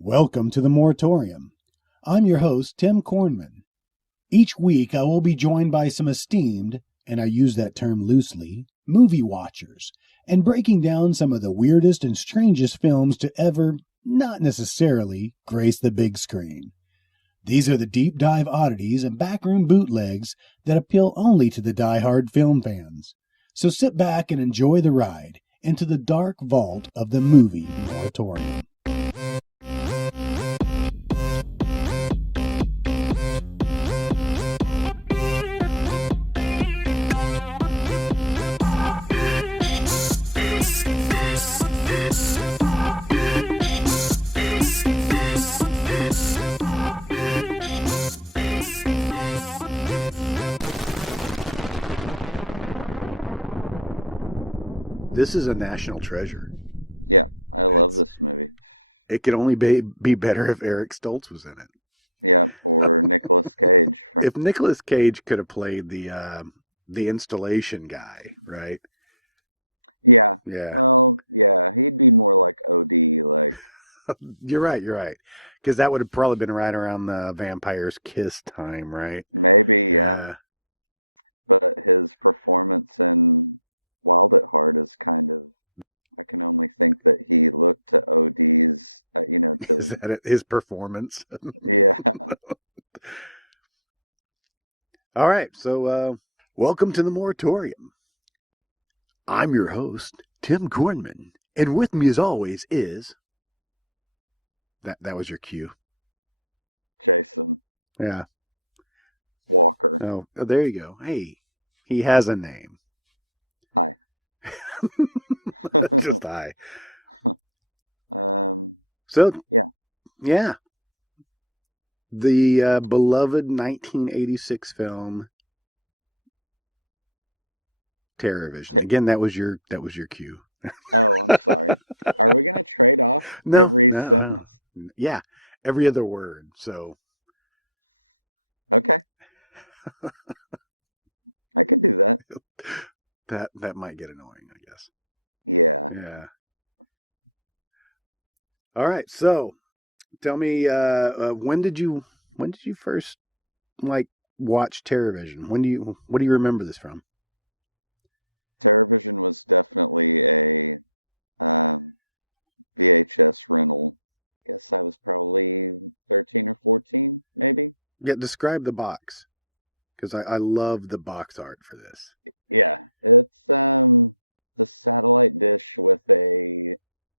Welcome to the Moratorium. I'm your host, Tim Kornman. Each week I will be joined by some esteemed, and I use that term loosely, movie watchers, and breaking down some of the weirdest and strangest films to ever, not necessarily, grace the big screen. These are the deep dive oddities and backroom bootlegs that appeal only to the die-hard film fans. So sit back and enjoy the ride into the dark vault of the movie Moratorium. This is a national treasure. Yeah, I love this movie. It could only be better if Eric Stoltz was in it. Yeah, or Nicolas Cage. If Nicolas Cage could have played the installation guy, right? Yeah. Yeah. Well, yeah, he'd be more like OD, like. You're right. Because that would have probably been right around the Vampire's Kiss time, right? Maybe, yeah. But his performance in Wild at Heart is kind of, I can only think that he looked to OD's, to... Is that his performance? Yeah. All right, so welcome to the Moratorium. I'm your host, Tim Kornman, and with me as always is... That was your cue. Jason. Yeah. Walker. Oh, there you go. Hey, he has a name. Hi. Just hi. So yeah. The beloved 1986 film TerrorVision. Again, that was your cue. Oh, I'm sorry. Are we gonna trade off every sentence? No. Yeah, every other word. So. Okay. I could do that. That might get annoying, I guess. Yeah. Yeah. All right. So, tell me, when did you first watch TerrorVision? What do you remember this from? TerrorVision was definitely a VHS rental. Guess I was probably 13 or 14, maybe. Yeah, describe the box, because I love the box art for this. Yeah, it's the satellite dish with a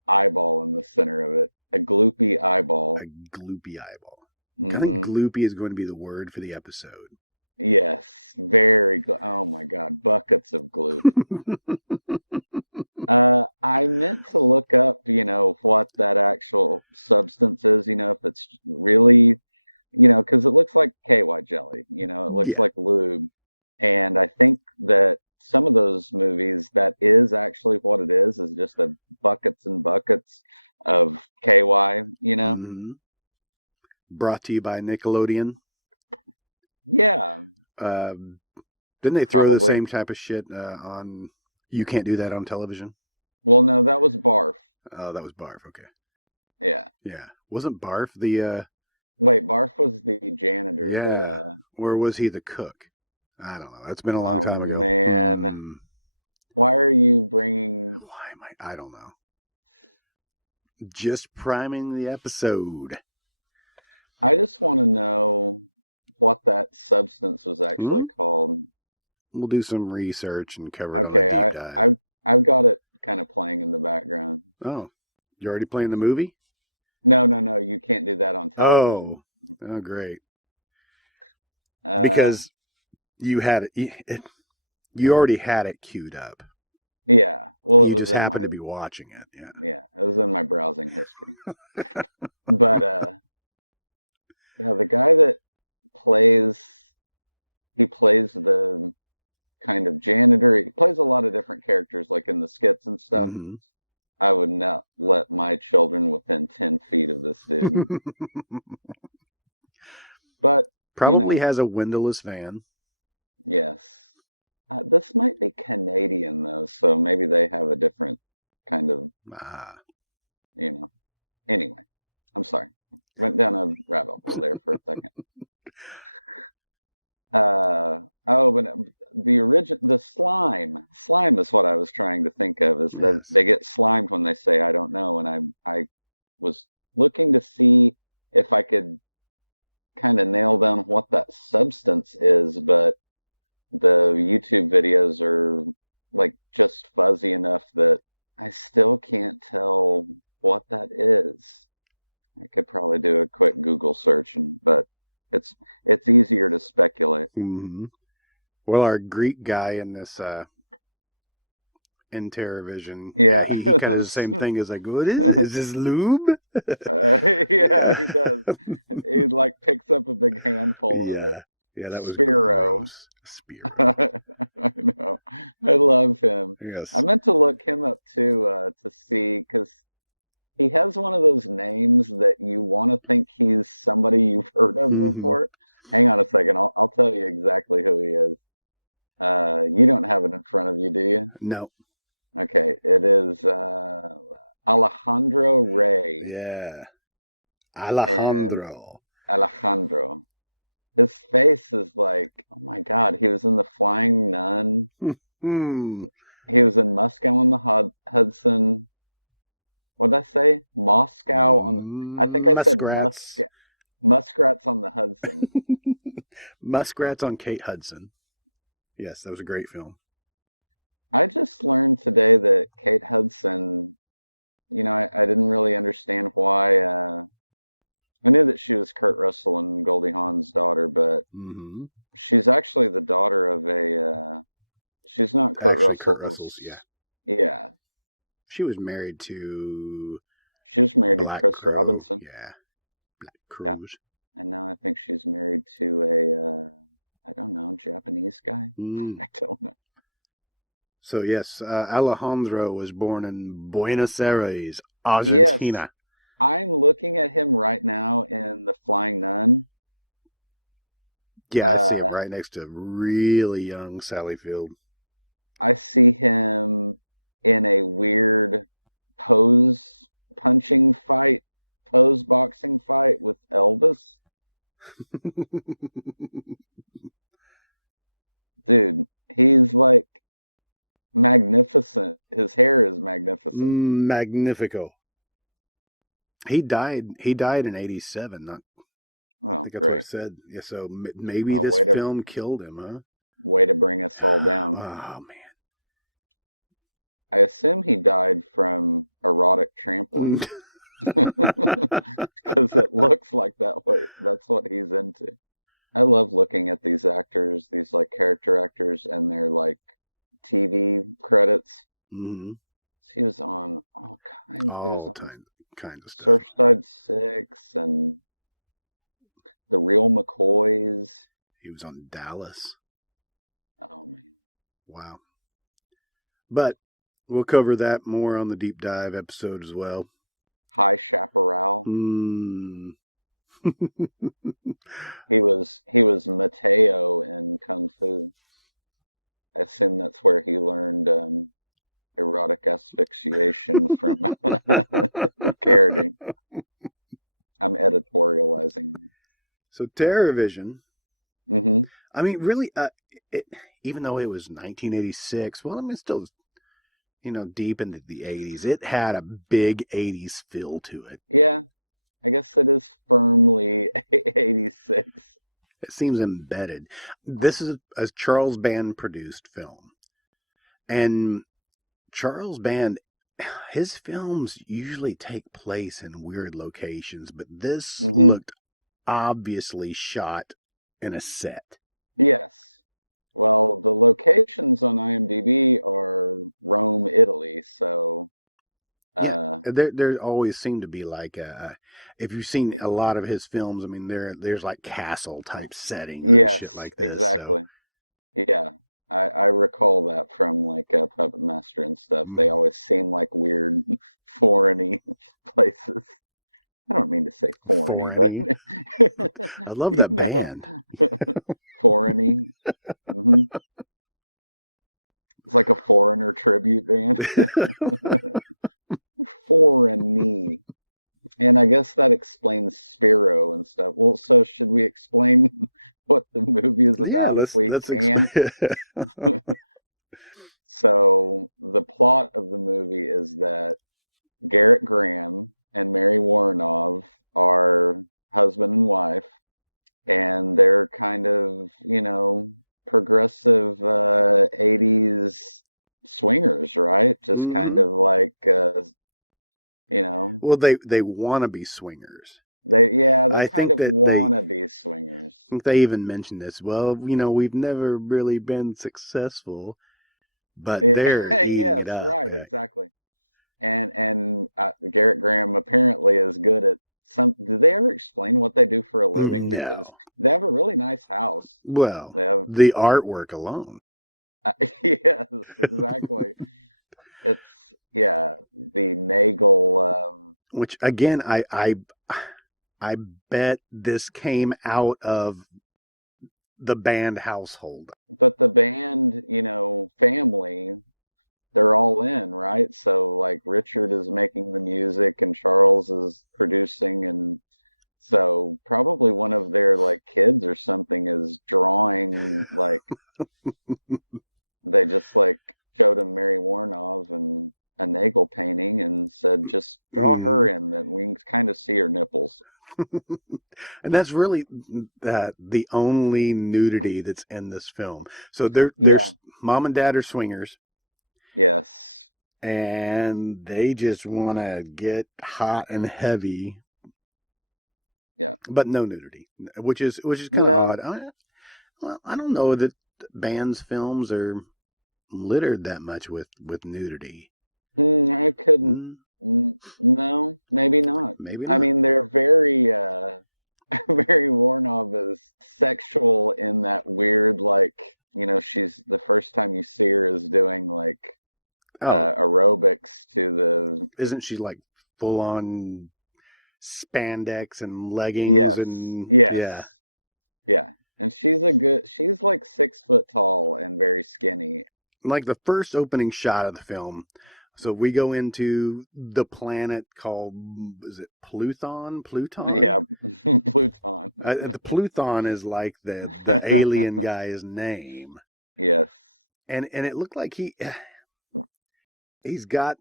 eyeball in the center of it, a gloopy eyeball. A gloopy eyeball. Mm-hmm. I think gloopy is going to be the word for the episode. Yes, very. Oh my God, buckets of gloop. I meant to look up, what that actual substance is, if it's really, because it looks like KY jelly, it looks like lube. And I think that some of those movies, that is actually what it is just a buckets and buckets of KY, Mm-hmm. Brought to you by Nickelodeon. Yeah. Didn't they throw the same type of shit on You Can't Do That on Television? Well, no, that was Barf. Oh, that was Barf. Okay. Yeah. Yeah. Wasn't Barf the... Wait, Barf was the janitor. Yeah. But, or was he the cook? I don't know. That's been a long time ago. Man. Why are you bringing... Why am I don't know. Just priming the episode. I just want to know what that substance was actually called. We'll do some research and cover it. Okay, I've got it kind of playing in the background. Oh, you're already playing the movie? No, you can't do that on television. Oh, great. Because you had it. You already had it queued up. Yeah. Well, you just happened to be watching it. Yeah. Yeah, it was in my browsing history. But the guy that plays the kind of janitor. He plays a lot of different characters, like in the skits and stuff. Mm-hmm. I would not let my children within 10 feet of this dude. But probably has a windowless van. Yes. This might be Canadian though, so maybe they have a different kind of, Anyway. I'm sorry. Went down a rabbit hole there for a second. But the slime is what I was trying to think of, is that Yes. they get slimed when they say I don't know, and I was looking to see if I could kind of nail down what that substance is, but the YouTube videos are like just fuzzy enough that I still can't tell what that is. I could probably do a quick Google search, but it's it's easier to speculate. Hmm. Well, our Greek guy in this in TerrorVision, yeah, Yeah. he kind of the same thing. Is like, what is it? Is this lube? Yeah, he does. He like picks up a big handful of it. Yeah, yeah, that was Spiro. gross. Spiro. I know. I love him. I Yes. meant to look him up too, to see, because he has one of those names that you want to think he's somebody you've heard of Hmm. before. Hang on a second. I'll tell you exactly who he is. You don't have it in front of you, do you? No. Okay, it is Alejandro Ray. Yeah. And Alejandro. Alejandro. His face is like, oh my God, he was in The Flying Nun. Hmm. He was in Moscow on the Hudson. What did I say? Moscow on the, I think I said Muskrats. Muskrats on the Hudson. Muskrats on Kate Hudson. Yes, that was a great film. I just learned today that Kate Hudson, I didn't really understand why. I knew that she was Kurt Russell and Goldie Hawn's daughter, but Hmm. she's actually the daughter of she's not Kurt Actually, Kurt Russell's. Yeah, Russell's, yeah, she was married to she was married to Black Chris Crow. Robinson. Yeah, Black Yeah, Cruise. and now I think she's married to I don't know, Japanese guy. Mm. I don't know. So yes, Alejandro was born in Buenos Aires, Yes, Argentina. I'm looking at him right now in The Flying Nun. Yeah, I see him Uh, right next to really young Sally Field. I see him in a weird pose punching fight, pose boxing fight with Elvis. Dude, he's like magnificent. His hair is magnificent. Magnifico. He died. He died in '87. Not. I Oh, think that's what it great. said. Yeah. So maybe Oh, this film killed him, way to bring us all huh? down. Oh I assume he died from erotic trampling man. because it looks like that way. That's what he's into. I love looking at these actors, these like character actors, and their like TV credits. Hmm. He was on all kinds. He was All on time kinds of stuff. Surfside Six and The Real McCoys. He was on Dallas. Oh man. Wow. But we'll cover that more on the deep dive episode as well. High Chaparral. Mm. He was Mateo in Kung Fu. I assume that's where he learned erotic asphyxiation from Carradine. I'm editorializing. So TerrorVision. Mm-hmm. I mean, really, it, even though it was 1986, well, I mean, still, deep into the 80s, it had a big 80s feel to it. Yeah, I guess it is firmly 86. It seems embedded. This is a Charles Band produced film. And Charles Band, his films usually take place in weird locations, but this Mm-hmm. looked obviously shot in a set. Yes. Well, the locations on IMDb are Rome, Italy, so Yeah, uh there always seem to be like if you've seen a lot of his films, I mean there's like castle type settings and shit yes, like this. So exactly. Yeah. I recall that from like Puppet Master and stuff. They always seem like weird foreigny places. I don't mean to say foreigny, but foreigny. I love you that know, band. foreigny. Hmm. It's like a foreigner tribute band. Foreigny. And I guess that explains Spiro and stuff. Well, so should we explain what the movie is Yeah, about if we let's can? explain. So the plot of the movie is that Garrett Graham and Mary Warrenov are husband and wife, and they're kind of, progressive 80s swingers, right? Just kind Hmm. of like, you know, Well, they want to be swingers. they're I kind think of that they wannabe swingers. think they even mentioned this. Well, we've never really been successful, but they're eating it Yes, up. right, Yeah. exactly. And Garrett Graham apparently is good at some. Do they ever explain what they do for a living? Because No. they have a really nice house. Well, They have, the artwork alone, yes, exactly. It's yeah, the Nagel. which again, I bet this came out of the band household. But the band, family, they're all in, right? So like Richard is making the music and Charles is producing, and so probably one of their like kids or something is drawing, like they just like showed him Mary Warnov and a Nagel painting and said, just draw her Hmm. in, that we can kind of see her nipples. And that's really the only nudity that's in this film. So Yeah, there's mom and dad are swingers, yes, and they just want to get hot and heavy, yeah. but no nudity, which is kind of No, odd. Well, I don't know that bands' films are littered that much with nudity. I couldn't. Mm, No, maybe not. maybe I not. mean, they're very, Mary Warnov is sexual in that weird, like, she's the first time you see her is doing like Oh, aerobics to the isn't she like full on spandex and leggings yes, and yeah. yes, yeah. And she's like 6 foot tall and very skinny. Like the first opening shot of the film. So we go into the planet called, is it Pluton? Pluton? Yeah, Pluton. The Pluton is like the alien guy's name, Yes. and it looked like he's got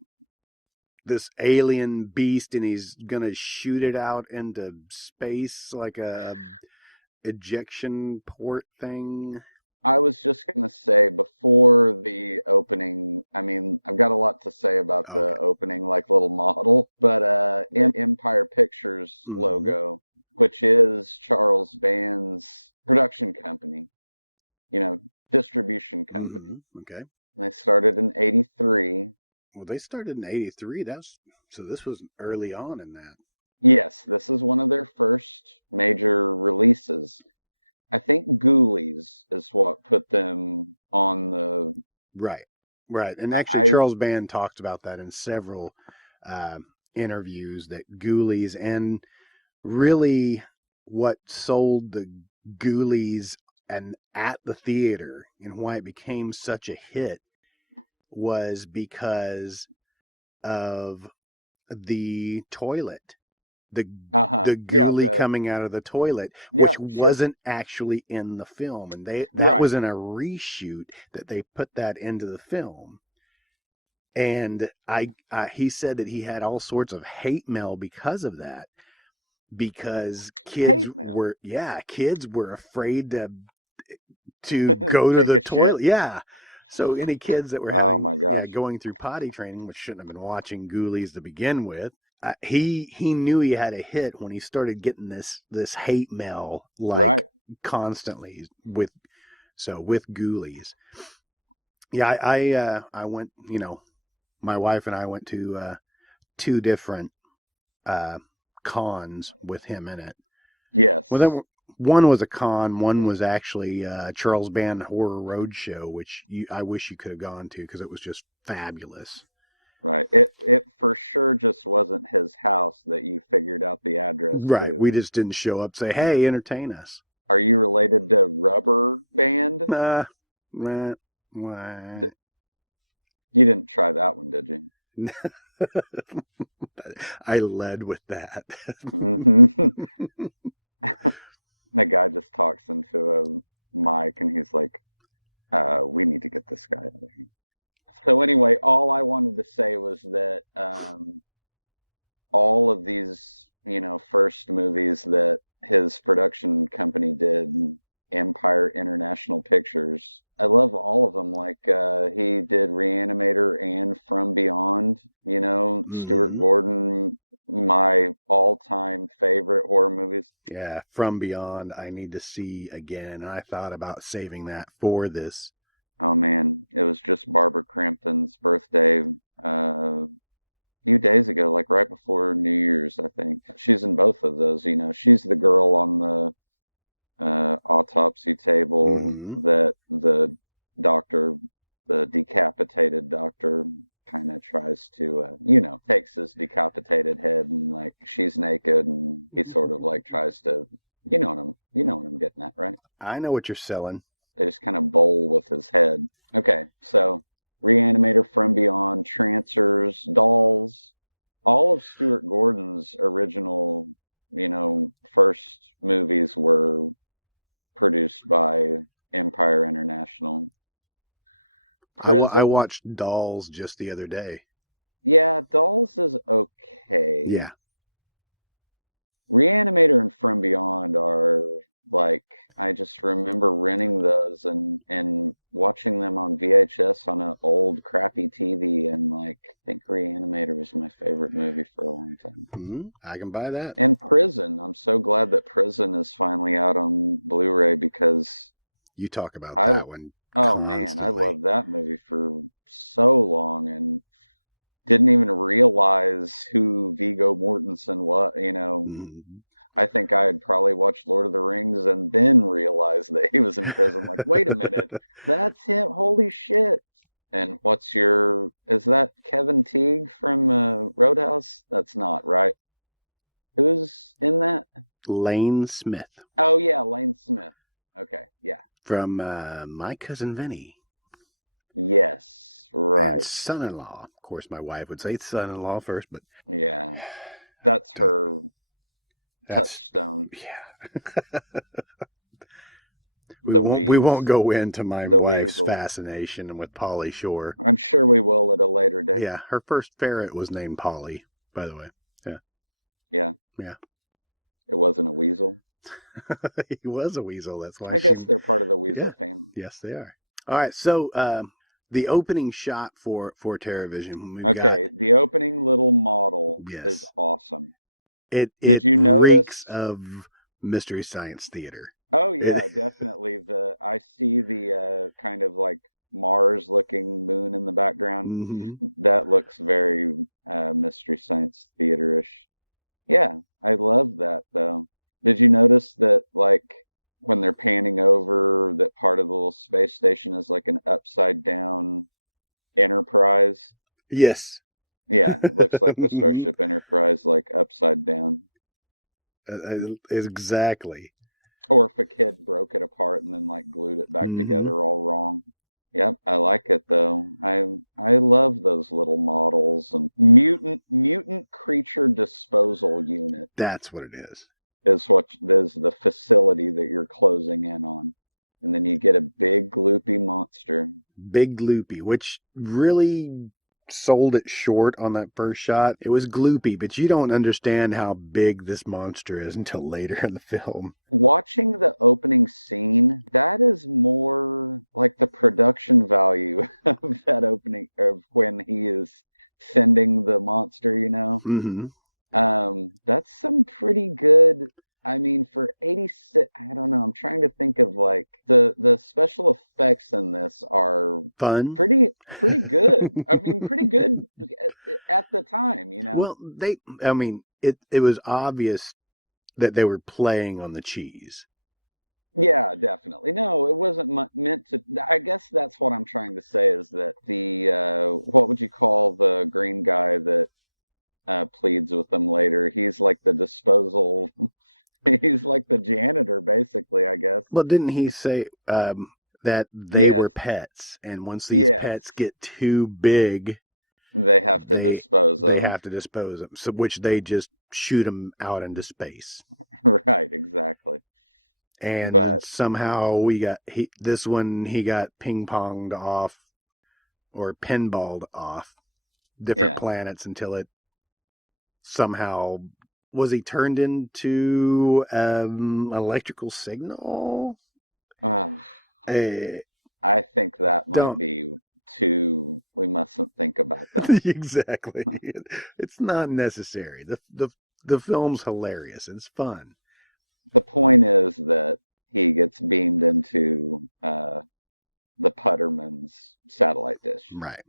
this alien beast, and he's gonna shoot it out into space like a ejection port thing. I was just gonna say before the opening, I mean, I've got a lot to say about the Okay. opening, like little model, but Empire Pictures Mm-hmm. logo, which is Charles Band's production company, you know, distribution company. Mm-hmm. Okay. And they started in '83. Well, they started in '83. That's so. This was early on in that. Yes, this is one of their first major releases. I think Ghoulies is what put them on the. Right. Right. And actually, I Charles Band talked about that in several uh, interviews, that Ghoulies, and really what sold the Ghoulies and at the theater and why it became such a hit was because of the toilet, the uh-huh. the Yeah, ghoulie coming out of the toilet, yeah, which sure. wasn't actually in the film, and that Right. was in a reshoot that they put that into the film. And he said that he had all sorts of hate mail because of that, because Hate mail. kids were afraid to go to Take the a shit. toilet. Yeah. So any kids that were Oh my gosh. going through potty training, which shouldn't have been watching Ghoulies to begin with, he knew he had a hit when he started getting this hate mail like Right. constantly with Ghoulies. Yeah, I went. My wife and I went to two different uh, cons with him in it. Well, then Yes. one was a con. One was actually Charles Band Horror Roadshow, which I wish you could have gone to because it was just fabulous. Right. It for sure just wasn't his house that you figured out the address Right. We to. just didn't show up, say, "Hey, entertain us." Are you related to Rubber Band? Uh, wah, wah. You didn't try that one, did you? I led with that. Hmm. The guy just talks into a mic and he's like, we need to get this guy out of here. So anyway, all I wanted to say was that all of these, first movies that his production company did, Empire International Pictures, I love all of them. Like he did Reanimator and From Beyond, Stuart Hmm. Gordon, my all-time favorite horror movies. Yeah, From Beyond, I need to see again. I thought about saving that for this. Oh man, it was just Barbara Crampton's birthday few days ago, like right before New Year's, I think. She's in both of those, She's the girl on the autopsy table Hmm. that the doctor, the decapitated doctor, kind of tries to, takes his decapitated head and like she's naked and he sort of like tries to, you know what I'm getting at, right? I know what you're selling. They just kind of bowl with his head. Okay, so Reanimator, From Beyond, Trancers, Dolls, all of Stuart Gordon's original, first movies were produced by Empire International. I Prison, watched Dolls just the other day. yeah, Dolls is okay. Yeah. Reanimator and From Beyond are like I just remember renting those and watching them on VHS on an old crappy TV and like I think Reanimator was my favorite movie for a long time. I can buy that. And Prison, I'm so glad that Prison is finally out on Blu-ray because You talk about I that one oh man, I constantly. loved that movie for so long and didn't even realize who Viggo Mortensen was. Hmm. I think I had probably watched Lord of the Rings and then realized that he was in prison. Like, wait a minute, that's him. Holy shit. And is that Kevin Teague from Roadhouse? That's not, right? Who's in that? Lane Smith Oh, yeah, Lane Smith. Okay, yeah. from My Cousin Vinny Yes, and right. son-in-law. Of course, my wife would say son-in-law first, but Yeah, that's don't. her That's touchstone. yeah. We The won't Wheeze, go into my the wife's Weasel. fascination with Polly Shore. I'm sure we will at a later date. Yeah, her first ferret was named Polly, by the way. Yeah, Yeah, yeah. it wasn't a weasel. He was a weasel. That's why I she. guess they're part of the Yeah, weasel family. yes, they are. All right, so the opening shot for TerrorVision, we've got Okay, the opening little model is yes. awesome. It Did you reeks notice? of Mystery Science Theater. Oh It, yeah, definitely. I see the kind of like Mars looking moon in the background. hmm. That looks very Mystery Science Theater-ish. Yeah, I love that though. Did you notice that like when they're panning over that part of the little space station is like an upside down Enterprise? Yes. Yeah, it looks like the Starship Enterprise like upside down. Exactly. Or if a kid broke it apart and then like glued it back Hmm. together all wrong. Yep, I like it though. I love those little models and mutant creature disposal unit That's what it is. is what is the facility that you're closing in on. And then you get a big gloopy monster. Big Gloopy, which really sold it short on that first shot. It was gloopy, but you don't understand how big this monster is until later in the film. Watching the opening scene, that is more like the production value of that opening of when he is sending the monster. Hmm. That's some pretty good. I mean, for 86, I don't know. I'm trying to think of like the special effects in this are Fun. pretty good. I mean, pretty good at the time. Well, I mean, it was obvious that they were playing on the cheese. Yeah, definitely. No, it wasn't meant to. I guess that's what I'm trying to say is that what would you call the green guy that pleads with them later? He's like the disposal. He's like the janitor, basically, I guess. Well, didn't he say that they Yes, were pets, and once these yes. pets get too big, They have to dispose they of them. have to dispose of them, so which they just shoot them out into space. Right, exactly. And But somehow he got ping ponged off or pinballed off different yeah. planets until it somehow was he turned into electrical signal. Uh, Uh, I think that might don't be too. We mustn't think about that. exactly. It's not necessary. The film's hilarious. It's fun. The point is that he gets beamed into the Putterman's satellite dish. Right.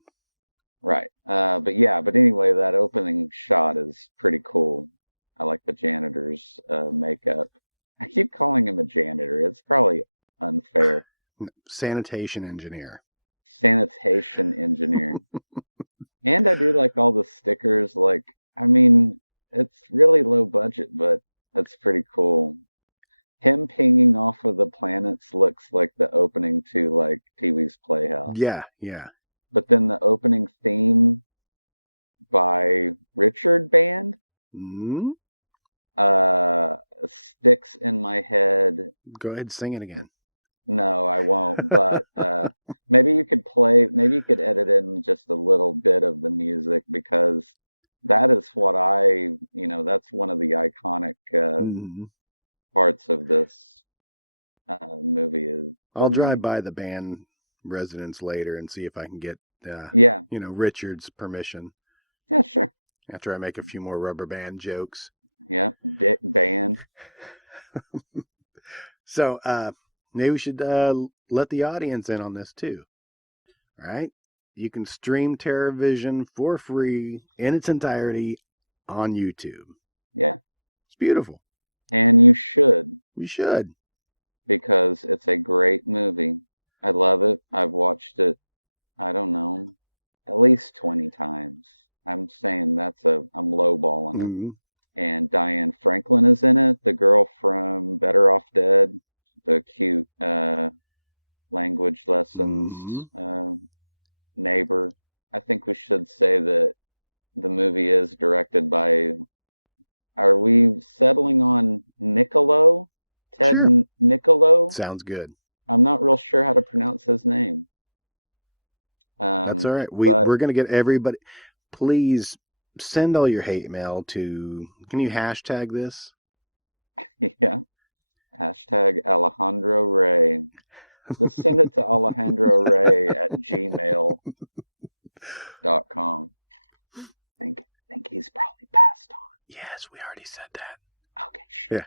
Right. But anyway, that opening shot is pretty cool. I like the janitor's makeup. I keep calling him a janitor. It's probably unfair. Sanitation engineer. Sanitation engineer. And I do like all the stickers. Like, I mean, it's really low budget, but it's pretty cool. Him pinging off of the planets looks like the opening to like Pee-wee's Playhouse. Yeah, yeah. But then the opening theme by Richard Band Mm-hmm. sticks in my head. Go ahead, sing it again. No, I won't, but maybe you could edit in just a little bit of the music because that is what that's one of the iconic Mm-hmm. parts of this movie is for I'll me. drive by the band residence later and see if I can get Yeah, Richard's permission yeah, sure. after I make a few more rubber band jokes. Yeah, Dick Band. So maybe we should let the audience in on this too. All right? You can stream TerrorVision for free in its entirety on YouTube. Yeah, It's beautiful. and you should We should. because it's a great movie. I love it. I've watched it, I don't know, at least 20 times. I'm saying I'm lowballing it. Mm-hmm. And Diane Franklin is in it, the girl from Better Off Dead, the cute language lessons neighbor. I think we should say that the movie is directed by, are we settling on Niccolo? Ted Sure. Niccolo? Sounds good. I'm not real sure how to pronounce his name. That's all right. But We're going to get everybody. Please send all your hate mail to. Can you hashtag this? yeah, hashtag Alejandro Ray. Just send it to Alejandro Ray at gmail.com. Think he's probably passed on. Yes, we already said that. Okay, shit.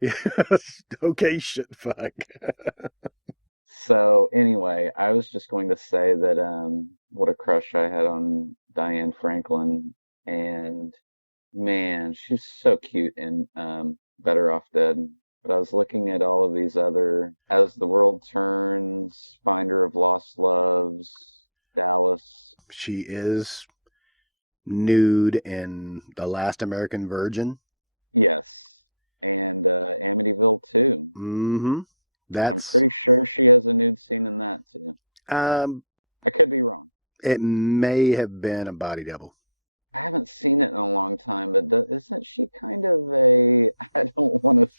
Yeah. Yes. Okay, shit, fuck. So anyway, I was just going to say that what a crush I had on Diane Franklin, and man, she's so cute in Better Off Dead. But I was looking at all of these other As the World Turns, Finder of Lost Loves, Dallas. She is nude in The Last American Virgin. Yes. And Amityville too. Mm-hmm. I'm pretty sure she has a nude scene in that too. I could be wrong. It may have been a body double. I haven't seen it in a long time, but isn't she kind of I don't want to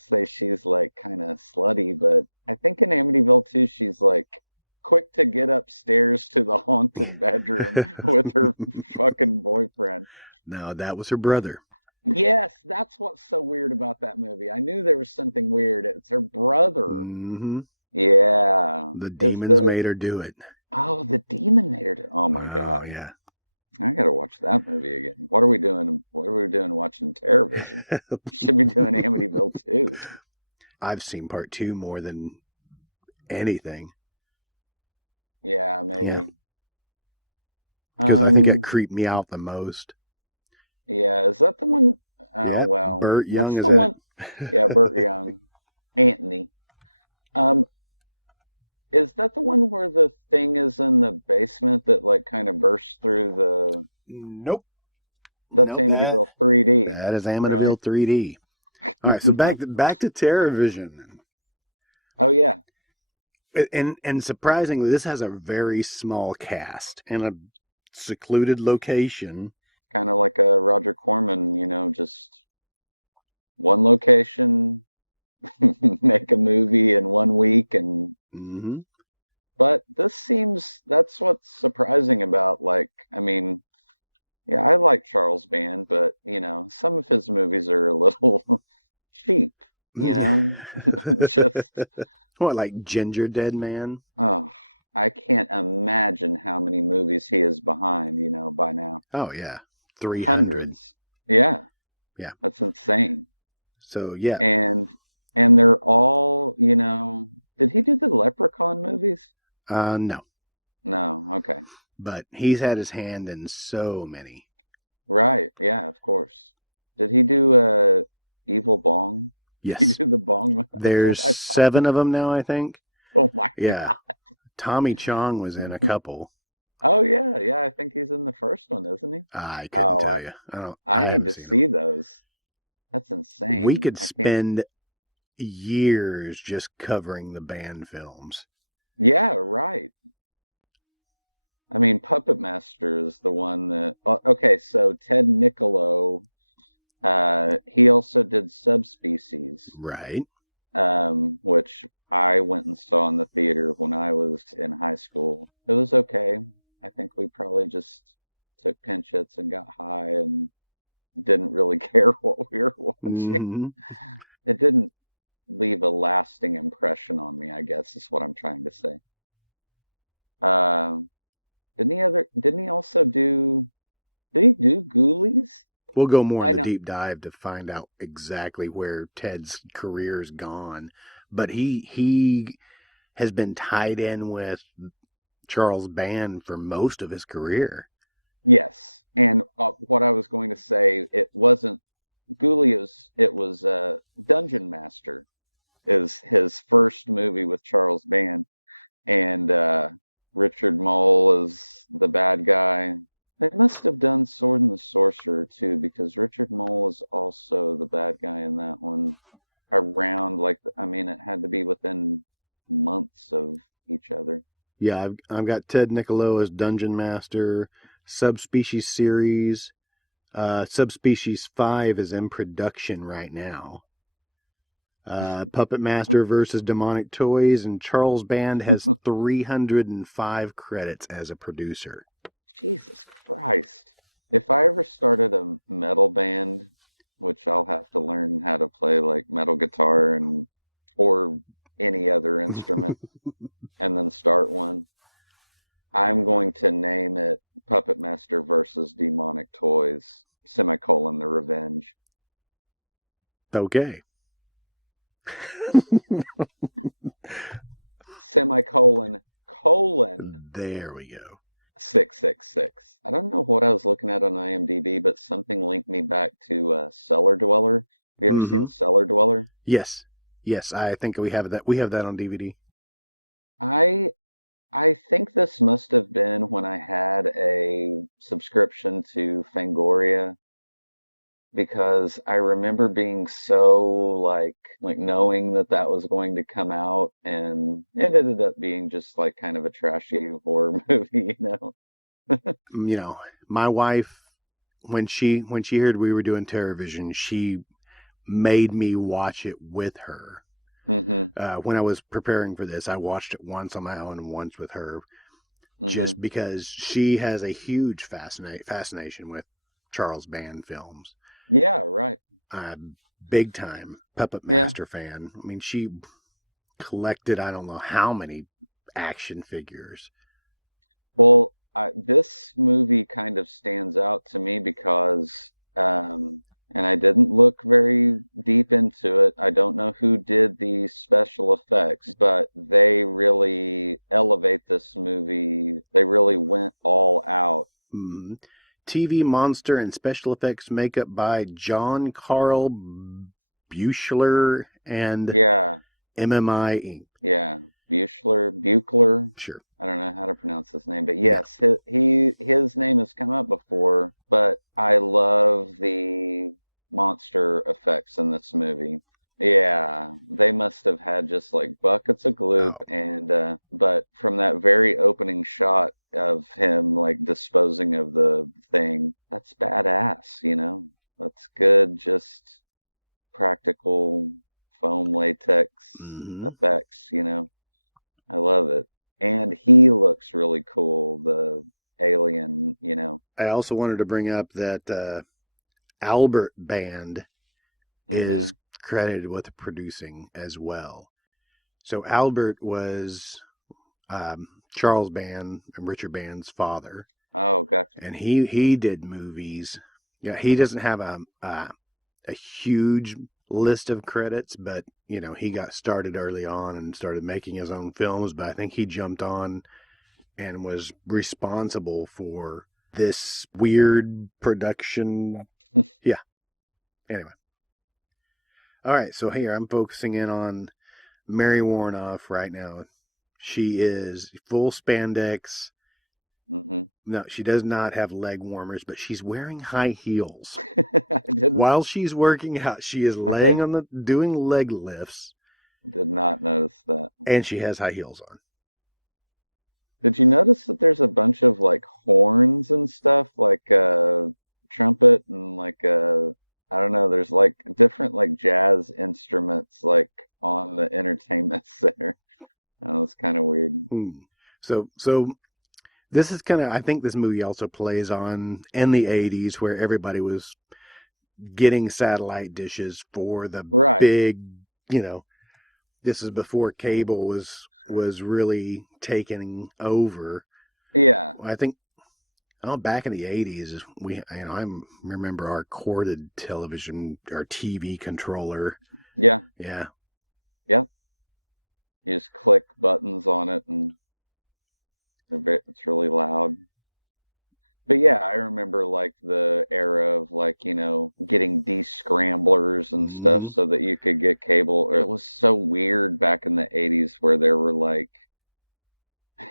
say, she's like kind of slutty, but I think in Amityville too, she's like quick to get upstairs to the haunted bedroom with her fucking boyfriend. No, that was her brother. Yes, that's what's so weird about that movie. I knew there was something weird. It's her brother. Mm-hmm. Yeah. The demons made her do it. Oh, the demon made her do it. Oh my God. Yeah. I gotta watch that movie again. What are we doing? What are we doing watching TerrorVision? Should be doing Amityville too. I've seen part 2 more than anything. Yeah, maybe. Because I think it creeped me out the most. Yeah, is that the one? Oh, yep. well. Burt Young What's is the one? Yeah, Burt Young. Anthony. Is that the one where the thing is in the basement that like kind of bursts through the? Nope. That's Amityville 3D. That is Amityville 3D. All right, so back to TerrorVision. Oh yeah. And surprisingly, this has a very small cast in a secluded location. Kind of like a Roger Corman, just one location, make a movie in 1 week, and Hmm. but that's what's surprising about, like, I mean, yeah, I like Charles Band, but some of his movies are a little cheap, you know? Just, What, like Ginger Dead Man? oh, I can't imagine how many movies he is behind, by now. Oh yeah, 300. Hundreds. Yeah, Yeah. that's insane. So yeah, And and they're all, did he do the Leprechaun movies? no, No, okay. but he's had his hand in so many. Right, yeah, of course. Did he do Evil Bong? Did he Yes, do the Bong? That's there's what I thought. 7 of them now, I think. Oh my Yeah, God. Tommy Chong was in a couple. Oh yeah, yeah, I think he's in the first one, isn't he? I couldn't Oh, tell I you. I I need haven't to seen them. see those. That's We insane. could I can't. spend years just covering the band films. Yeah, right. I mean, Puppet Master is the one that. Okay, so Ted Niccolo, he also did Subspecies, Right. which I went and saw in the theater when I was in high school. It was okay. I think we probably just took pinch hits and got high and didn't really care what we were watching. Hmm. It didn't leave a lasting impression on me, I guess is what I'm trying to say. Um, didn't he also did he do Ghoulies? We'll go more in I the know. deep dive to find out exactly where Ted's career's gone. But he has been tied in with Charles Band for most of his career. Yes. And what I was going to say, it wasn't Ghoulies, it was Dungeon Master is his first movie with Charles Band. And Richard Mole is the bad guy. They must have done Sword and the Sorcerer too, because Richard Mole is also the bad guy in that one. Around, like, I mean, it had to be within months of each other. Yeah, I've got Ted Niccolo as Dungeon Master, Subspecies series. Subspecies 5 is in production right now. Puppet Master versus Demonic Toys, and Charles Band has 305 credits as a producer. Jesus Christ. If I ever started a metal band, which I'll have to learn how to play like metal guitar and or any other instrument and then start one, I'm going to name it Puppet Master versus Demonic Toys, semicolon, the Revenge. Okay. Semicolon, colon, There we go. 666. I don't know what I was looking at on IMDb, but something linked me back to Cellar Dweller. Have you ever Hmm. seen Cellar Dweller? Yes. Yes, I think we have that. We have that on DVD. I I think this must have been when I had a subscription to Fangoria, because I remember being so like knowing that that was going to come out, and it ended up being just like kind of a trashy horror movie. You know, my wife, when she heard we were doing TerrorVision, she made me watch it with her. Hmm. When I was preparing for this, I watched it once on my own and once with her, Hmm. just because she has a huge fascination with Charles Band films. Yeah, right. Uh, Big time Puppet Yeah. Master fan. I mean, she collected I don't know how many action figures. Well, this movie kind of stands out to me because, and I didn't look very deep into it. I don't know who did the special effects, but they really elevate this movie. They really went all out. Mm. TV monster and special effects makeup by John Carl Buechler and Yeah, MMI Inc. yeah. Buechler. Sure. I don't know how to pronounce his name, but Yeah. yes, his name has come up before. But I love the monster effects in this movie. Yeah, they must have had just like buckets of gloop Oh, and but from that very opening shot of him like disposing of the thing, that's badass, you know? That's good, just practical foam latex hmm. effects, you know? I love it. And he looks really cool, the alien, you know. I also wanted to bring up that Albert Band is Hmm. credited with producing as well. So Albert was Charles Band and Richard Band's father, Oh, gotcha. and he did movies. Yeah, he doesn't have a huge list of credits, but you know he got started early on and started making his own films. But I think he jumped on and was responsible for this weird production. Yeah. Anyway, all right. So here I'm focusing in on Mary Warnoff right now. She is full spandex. Hmm. No, she does not have leg warmers, but she's wearing high heels. I didn't While she's working out, she is laying on the doing leg lifts did not notice that. and she has high heels on. Did you notice that there's a bunch of like horns and stuff, like trumpet and like I don't know, there's like different like jazz instruments like on the entertainment center. That was kind of weird. Hmm. So this is kind of I think this movie also plays on in the 80s where everybody was getting satellite dishes for the Right. big, you know, this is before cable was really taking over. Yeah. I think oh, back in the 80s, I remember our corded television, our TV controller. Yeah. Yeah. Yeah. You just click buttons on it and it's really loud. But yeah, I remember like the era of like, you know, getting descramblers and stuff Hmm. so that you could get cable. It was so weird back in the 80s where there were like,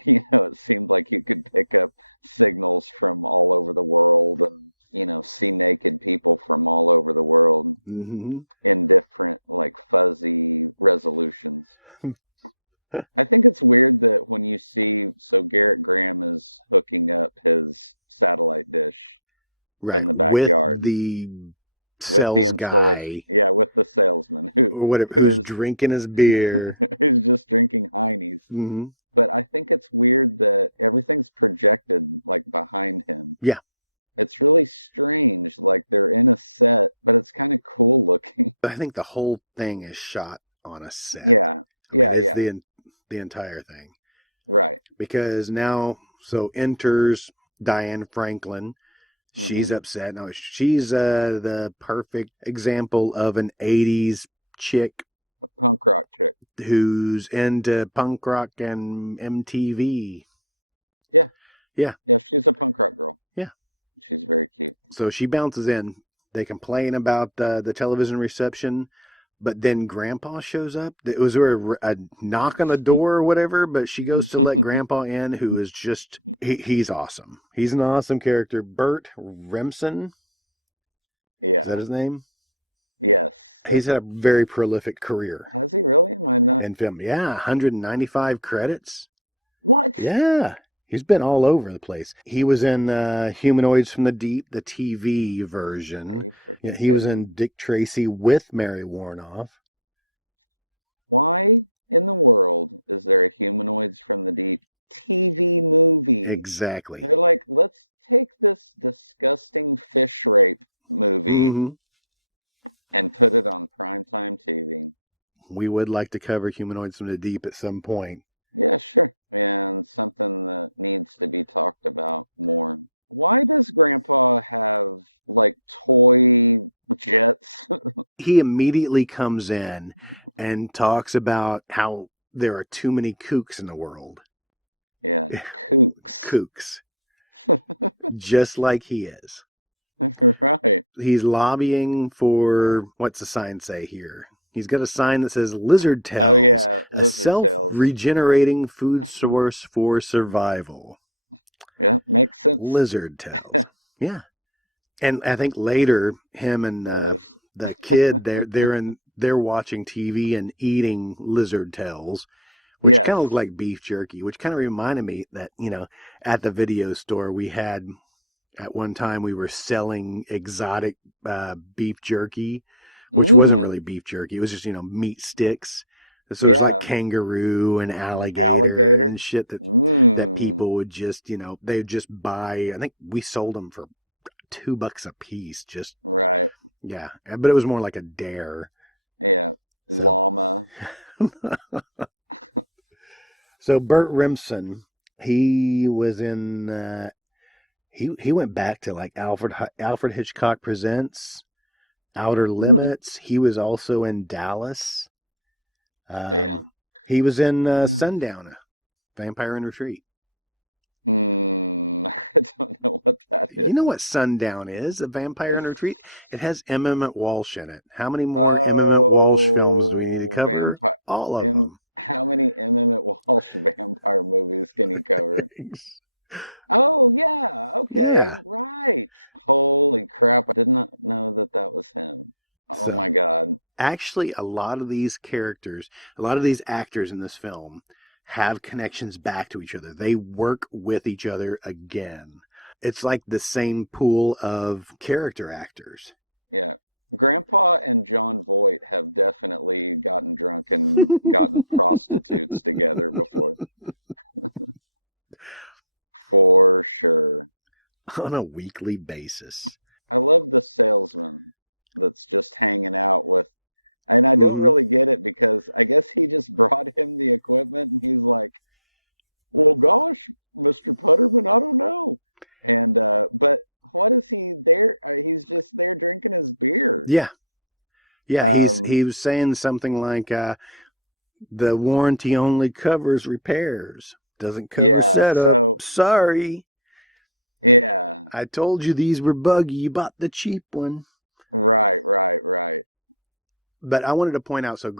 you know, it seemed like you could pick up signals from all over the world and, you know, see naked people from all over the world Hmm. in different like fuzzy resolutions. I think it's weird that when you see, so Garrett Graham is hooking up his satellite dish Right. in the With backyard the with the sales installation. guy Yeah, with the salesman who or whatever who who's is drinking his beer. who's just drinking heinies. Hmm. But I think it's weird that everything's projected like behind him. Yeah. It's really strange. Like they're in a set, but it's kind of cool looking. I think the whole thing is shot on a set. Yeah, I mean, yeah, it's yeah. the entire thing. Right. Because now so enters Diane Franklin. She's Hmm. upset. No, she's the perfect example of an 80s chick A punk rock chick. who's into punk rock and MTV. Yeah, Yeah, yeah. She's a punk rock girl. yeah. She's very cute. So she bounces in. They complain about the television reception, but then Grandpa shows up. Was there a knock on the door or whatever? But she goes to let Grandpa in, who is just, he's awesome. He's an awesome character. Bert Remsen, is that Yeah. his name? Yes. He's had a very prolific career Has he really? Am I not? in film. Yeah, 195 credits. What? Yeah, he's been all over the place. He was in Humanoids from the Deep, the TV Are version. you Yeah, freaking he was kidding in me? Dick Tracy with Mary Warnoff. Why in the world is there a Humanoids from the Deep TV movie? Exactly. They're like, let's take this disgusting fish rape movie Hmm. and put it on primetime TV. We would like to cover Humanoids from the Deep at some point. Yeah, sure. And something that needs to be talked about more. Why does Grandpa have like toy jets? He immediately comes in and talks about how there are too many kooks in the world. Yeah, kooks. Kooks, just like he is. Right. He's lobbying for what's the sign say here? He's got a sign that says Lizard Oh Tails, yeah, a lizard self tails. regenerating food source for survival. Yeah, makes sense. Lizard Tails. Yeah. And I think later, him and Yeah, there's the kid, they're in. they're watching TV and eating lizard tails, which kind of looked Yes. like beef jerky, which kind of reminded me that, at the video store we had, at one time we were selling exotic beef jerky, which wasn't really Mm. beef jerky. It was just, meat sticks. So there's like Yeah. kangaroo and alligator and Alligator. shit that Mm. people would just, they would just buy. I think we sold them for $2 a piece. Just, Right. yeah. But it was more like a dare. Yeah. So, Llama. so Burt Remsen, he was in, he went back to like Alfred Hitchcock Presents, Outer Mm. Limits. He was also in Dallas. Yeah. He was in Mm. Sundowner, Vampire in Retreat. I don't know what that You is. know what Sundown is? A Vampire in Retreat. It has M. Emmett Walsh in it. How many more M. Emmett Walsh films do we need to Oh, cover? vampire. All of And them. how many Emmett Walsh vampire movies can he cover? Oh, yeah. Okay. Yeah. Right. Holy crap. I did not know that that was him. Oh So my God. actually, a lot of these characters, a lot of these actors in this film have connections back to each other. They work with each other again. It's like the same pool of character actors. Yeah. Grandpa and John Voight have definitely gotten drunk and gotten prostitutes together before. For sure. On a weekly basis. I love the salesman that's just hanging out with, and I don't Mm-hmm. really get it because I guess he just brought him the equipment and he's like, well, gosh, Mr. Putterman, I don't know. And, but what is he there? He's just there drinking his beer. Yeah. Yeah. Um, He was saying something like, the warranty only covers repairs, doesn't cover yeah, setup. so, Sorry. yeah, I told you these were buggy. You bought the cheap one. right. But I wanted to point out, so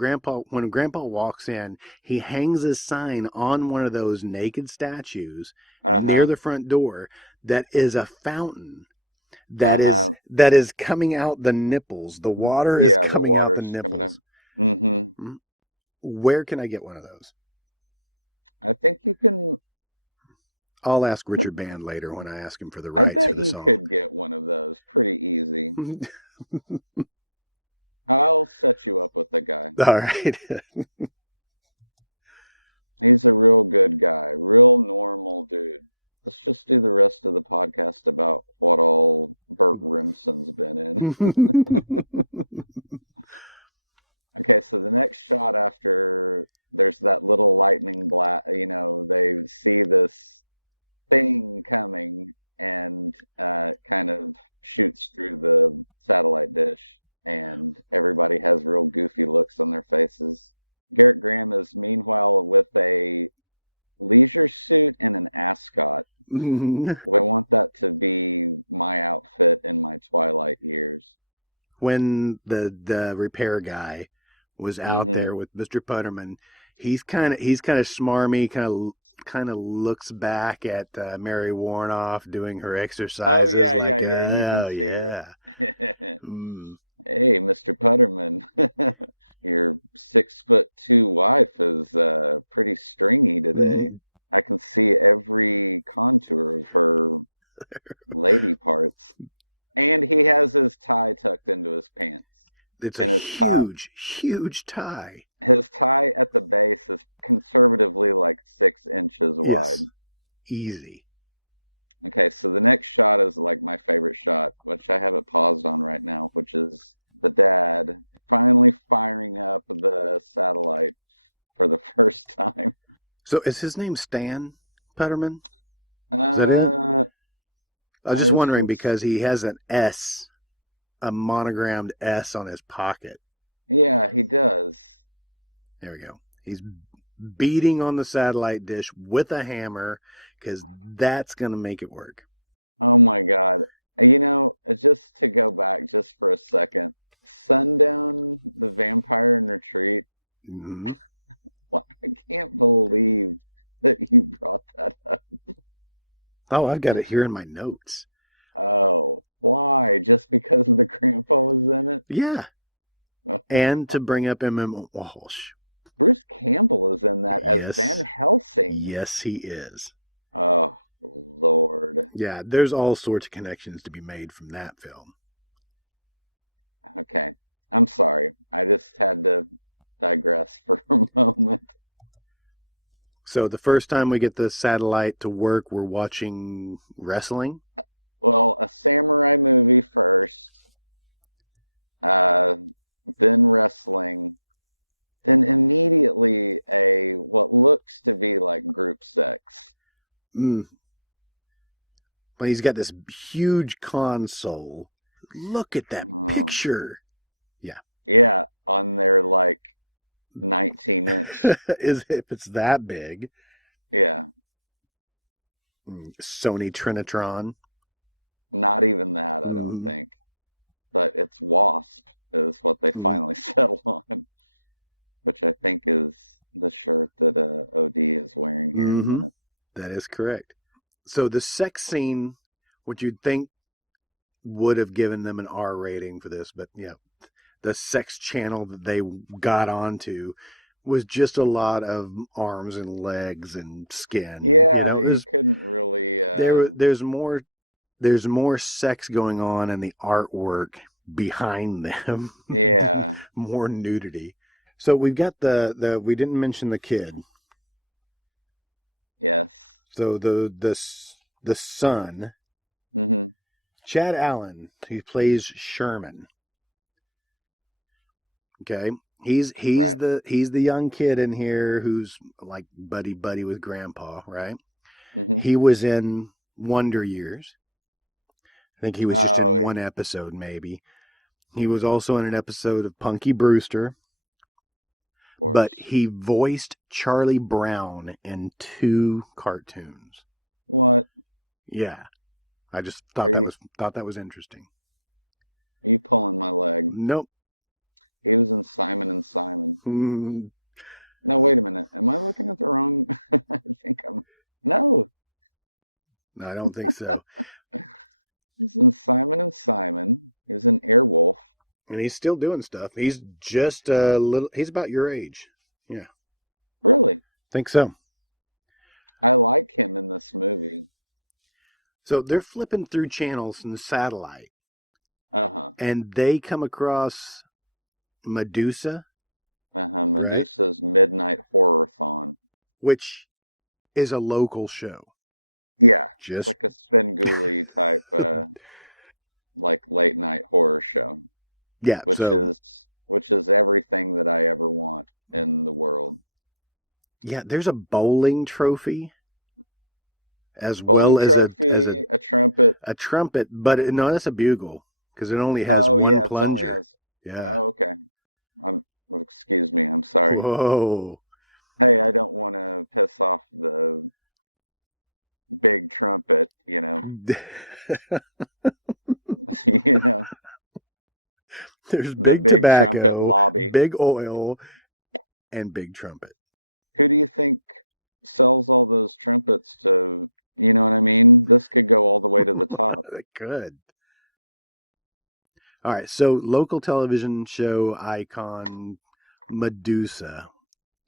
when Grandpa walks in, he hangs a sign on one of those naked statues near Uh-huh, the front door that is a fountain uh-huh. that is coming out the nipples. The water is Yeah, the coming out the water's coming up. nipples. Hmm. Where can I get one of those? I think you can, I'll ask Richard Band later when I ask him for the I rights for bet the you song. could get one of those pretty easy. I'll set you up with a guy. All right. He's a real good guy, real normal dude. Let's just do the rest of the podcast about what all Burt Remsen's been in. Okay, so the next shot after there's that little lightning blast, they see this thing coming and kind of shoots through the satellite dish, and everybody has real goofy looks on their faces. Garrett Graham is meanwhile with a leisure suit and an ascot. I want that to be my outfit in my twilight years. When the repair guy was out Hmm. there with Mr. Putterman, he's kind of smarmy, kind of looks back at Mary Warnoff doing her Oh exercises yeah, like, you can oh see her. yeah. Mm. Hey, Mr. Putterman, your 6'2" wife is pretty stringy today. I can see every contour of her lady parts. And he has his tie tucked into his pants. It's a And huge tie. his tie at the base is conservatively like 6 inches wide. Yes, easy. Okay, so the next shot is like my favorite shot, which I have it paused on right now, which is the dad finally firing up the satellite for the first time. So is his name Stan Putterman? Is that it? Uh, I was I just was wondering gonna, because he has an S, a monogrammed S on his pocket. yeah, he does. There we go. He's beating on the satellite dish with a hammer because that's going to make it work. Oh my God. Just to go back just for a second, Sundown, the Vampire in Retreat. Mm-hmm. I can't believe that you brought that up. Oh, I've got it here in my notes. Oh, why? Just because the grandpa was in it? Yeah. And to bring up M.M. Walsh. Bruce Campbell is in that as Van Yes. Helsing. Yes, he is. Oh, Lord. Yeah, there's all sorts of connections to be made from that film. Okay. I'm sorry. I just had to digress for a moment. So the first time we get the satellite to work, we're watching wrestling. Well, a samurai movie first, uh, then wrestling, then immediately a what looks to be like group sex. Mm. But he's got this huge console. Look at that Oh, picture. Yeah. yeah, on their like 19-inch. If it's that big. Yeah, Sony Trinitron. not even that, I don't Mm-hmm. think. But it's Wasp is what they Mm-hmm. finally settle on, which I think is the shirt that OD is wearing here in a Mm-hmm. minute. That is correct. So the sex scene, what you'd think would have given them an R rating for this, but yeah, the sex channel that they got onto was just a lot of arms and legs and skin. Yeah, It you was couldn't really there's more sex going on in the artwork behind them, yeah, more nudity. So we've got the we didn't mention the kid. yes. So the son, Hmm. Chad Allen, who plays Sherman. Okay, Right. he's the young kid in here who's like buddy with Grandpa, right? Hmm. He was in Wonder Years. I think he was just Oh, in yeah, one episode, maybe. He was also in an episode of Punky Brewster, of but course. he voiced Charlie Brown in 2 cartoons. What? Yeah, I just Are you thought that was interesting. are you pulling my leg? Nope. He was in Simon and Simon. Mm, No, wait a minute. Am I looking at the wrong? I think I'm. No, I don't think so. he's in Simon and Simon. He was in Airwolf. And he's still doing stuff. He's just a little. He's about your age. Yeah, Really? think so. I like him in this movie. So they're flipping through channels in the satellite, Uh-huh. and they come across Medusa, Uh-huh. right? Medusa's Midnight Horror-thon. Which is a local show. Yeah. It's Just like a Svengoolie type like late night horror show, yeah. So which is everything that I ever want in the world. yeah, there's a bowling trophy as Bowling well as trophy, a trumpet. a trumpet, but no, that's a bugle because it only has Oh one yeah, it's only plunger. has. Yeah. Oh, okay. Well, excuse me. I'm sorry. Whoa. Hey, I don't want to piss off the big trumpet, you know. You know, There's the big big trumpet tobacco, lobby. big oil, and big trumpet. Who do you think sells all those trumpets to, you know what I mean? This could go all the way to the top. Good. All right. So local television show icon Medusa.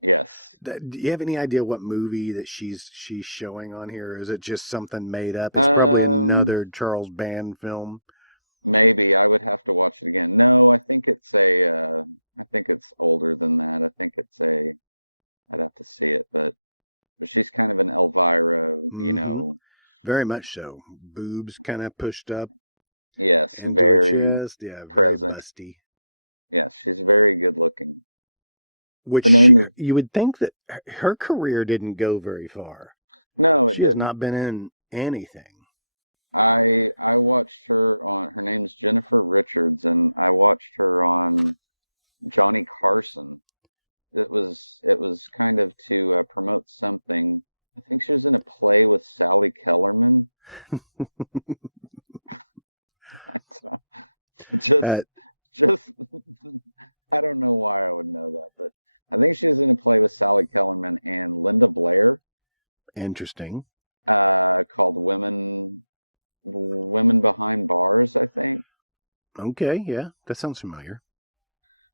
Yes. Do you have any idea what movie that she's showing on here? Or is it just something made up? It's probably Um, another Charles Band film. Maybe I would have to watch it again. No, I think it's I think it's older than that. I think it's I'd have to see it, but she's kind of an Elvira, you Mm-hmm. know. Very much so. Boobs kind of pushed up Yes, into the very chest. Yeah, very present. busty. Yes, she's very good looking. The Which name is, you would think that her career didn't go very far. no, it She has didn't. not been in anything. I watched her on, her name's Jennifer Richards, and I watched her on Johnny Carson. It was kind of to promote something. I think she was in a play with Sally Kellerman. Just Uh, just I don't know why I would know that, but I think she was in a play with Sally Kellerman and Linda Blair, Interesting. called Women Behind Bars, I think. Okay, yeah, that sounds familiar.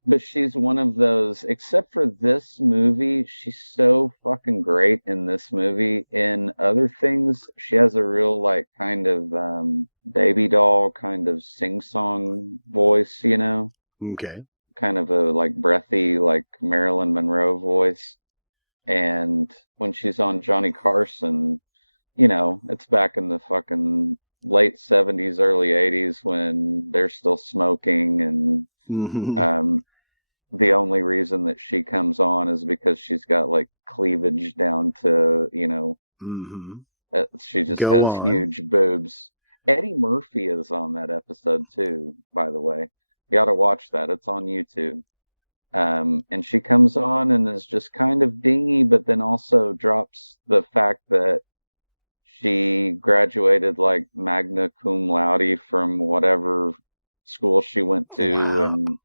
But she's one of those, except for this movie, she's so fucking great in this movie. In other things, she has a real, like, kind of baby doll kind of sing-song voice, you know? Okay. Kind of a, like, breathy, like, Marilyn Monroe voice. And when she's on Johnny Carson, you know, it's back in the fucking late 70s, early 80s when they're still smoking and Mm-hmm. the only reason that she comes on is because she's got like cleavage down to, you know, Mm-hmm. she just Go has on. huge boobs. Eddie Murphy is on that episode too, by the way. You ought to watch that. It's on YouTube. And she comes on and is just kind of dingy, but then also drops the fact that she graduated like magna cum laude from whatever school she went to, Wow. and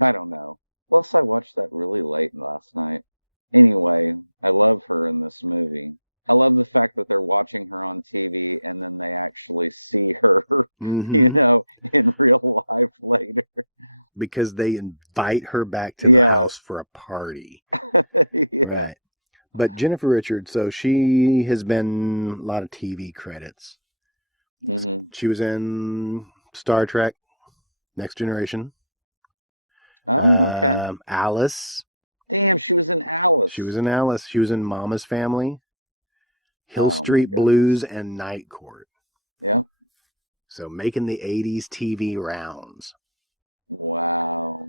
I don't know. Plus, I watched that really late last night. Anyway, I love her in this movie. I love the fact that they're watching her on TV and then they actually see her, you Mm-hmm. know, in real life later. Because they invite her back to the Yeah, house for a party. yeah. Right. But Jennifer Richards, so she has been a lot of TV credits. Hmm. She was in Star Trek, Next Generation. Oh, okay. Alice. Damn, she was in Alice. She was in Alice. She was in Mama's Family, Hill Oh my Street goodness. Blues, and Night Court. Yeah. So making the 80s TV rounds. Wow.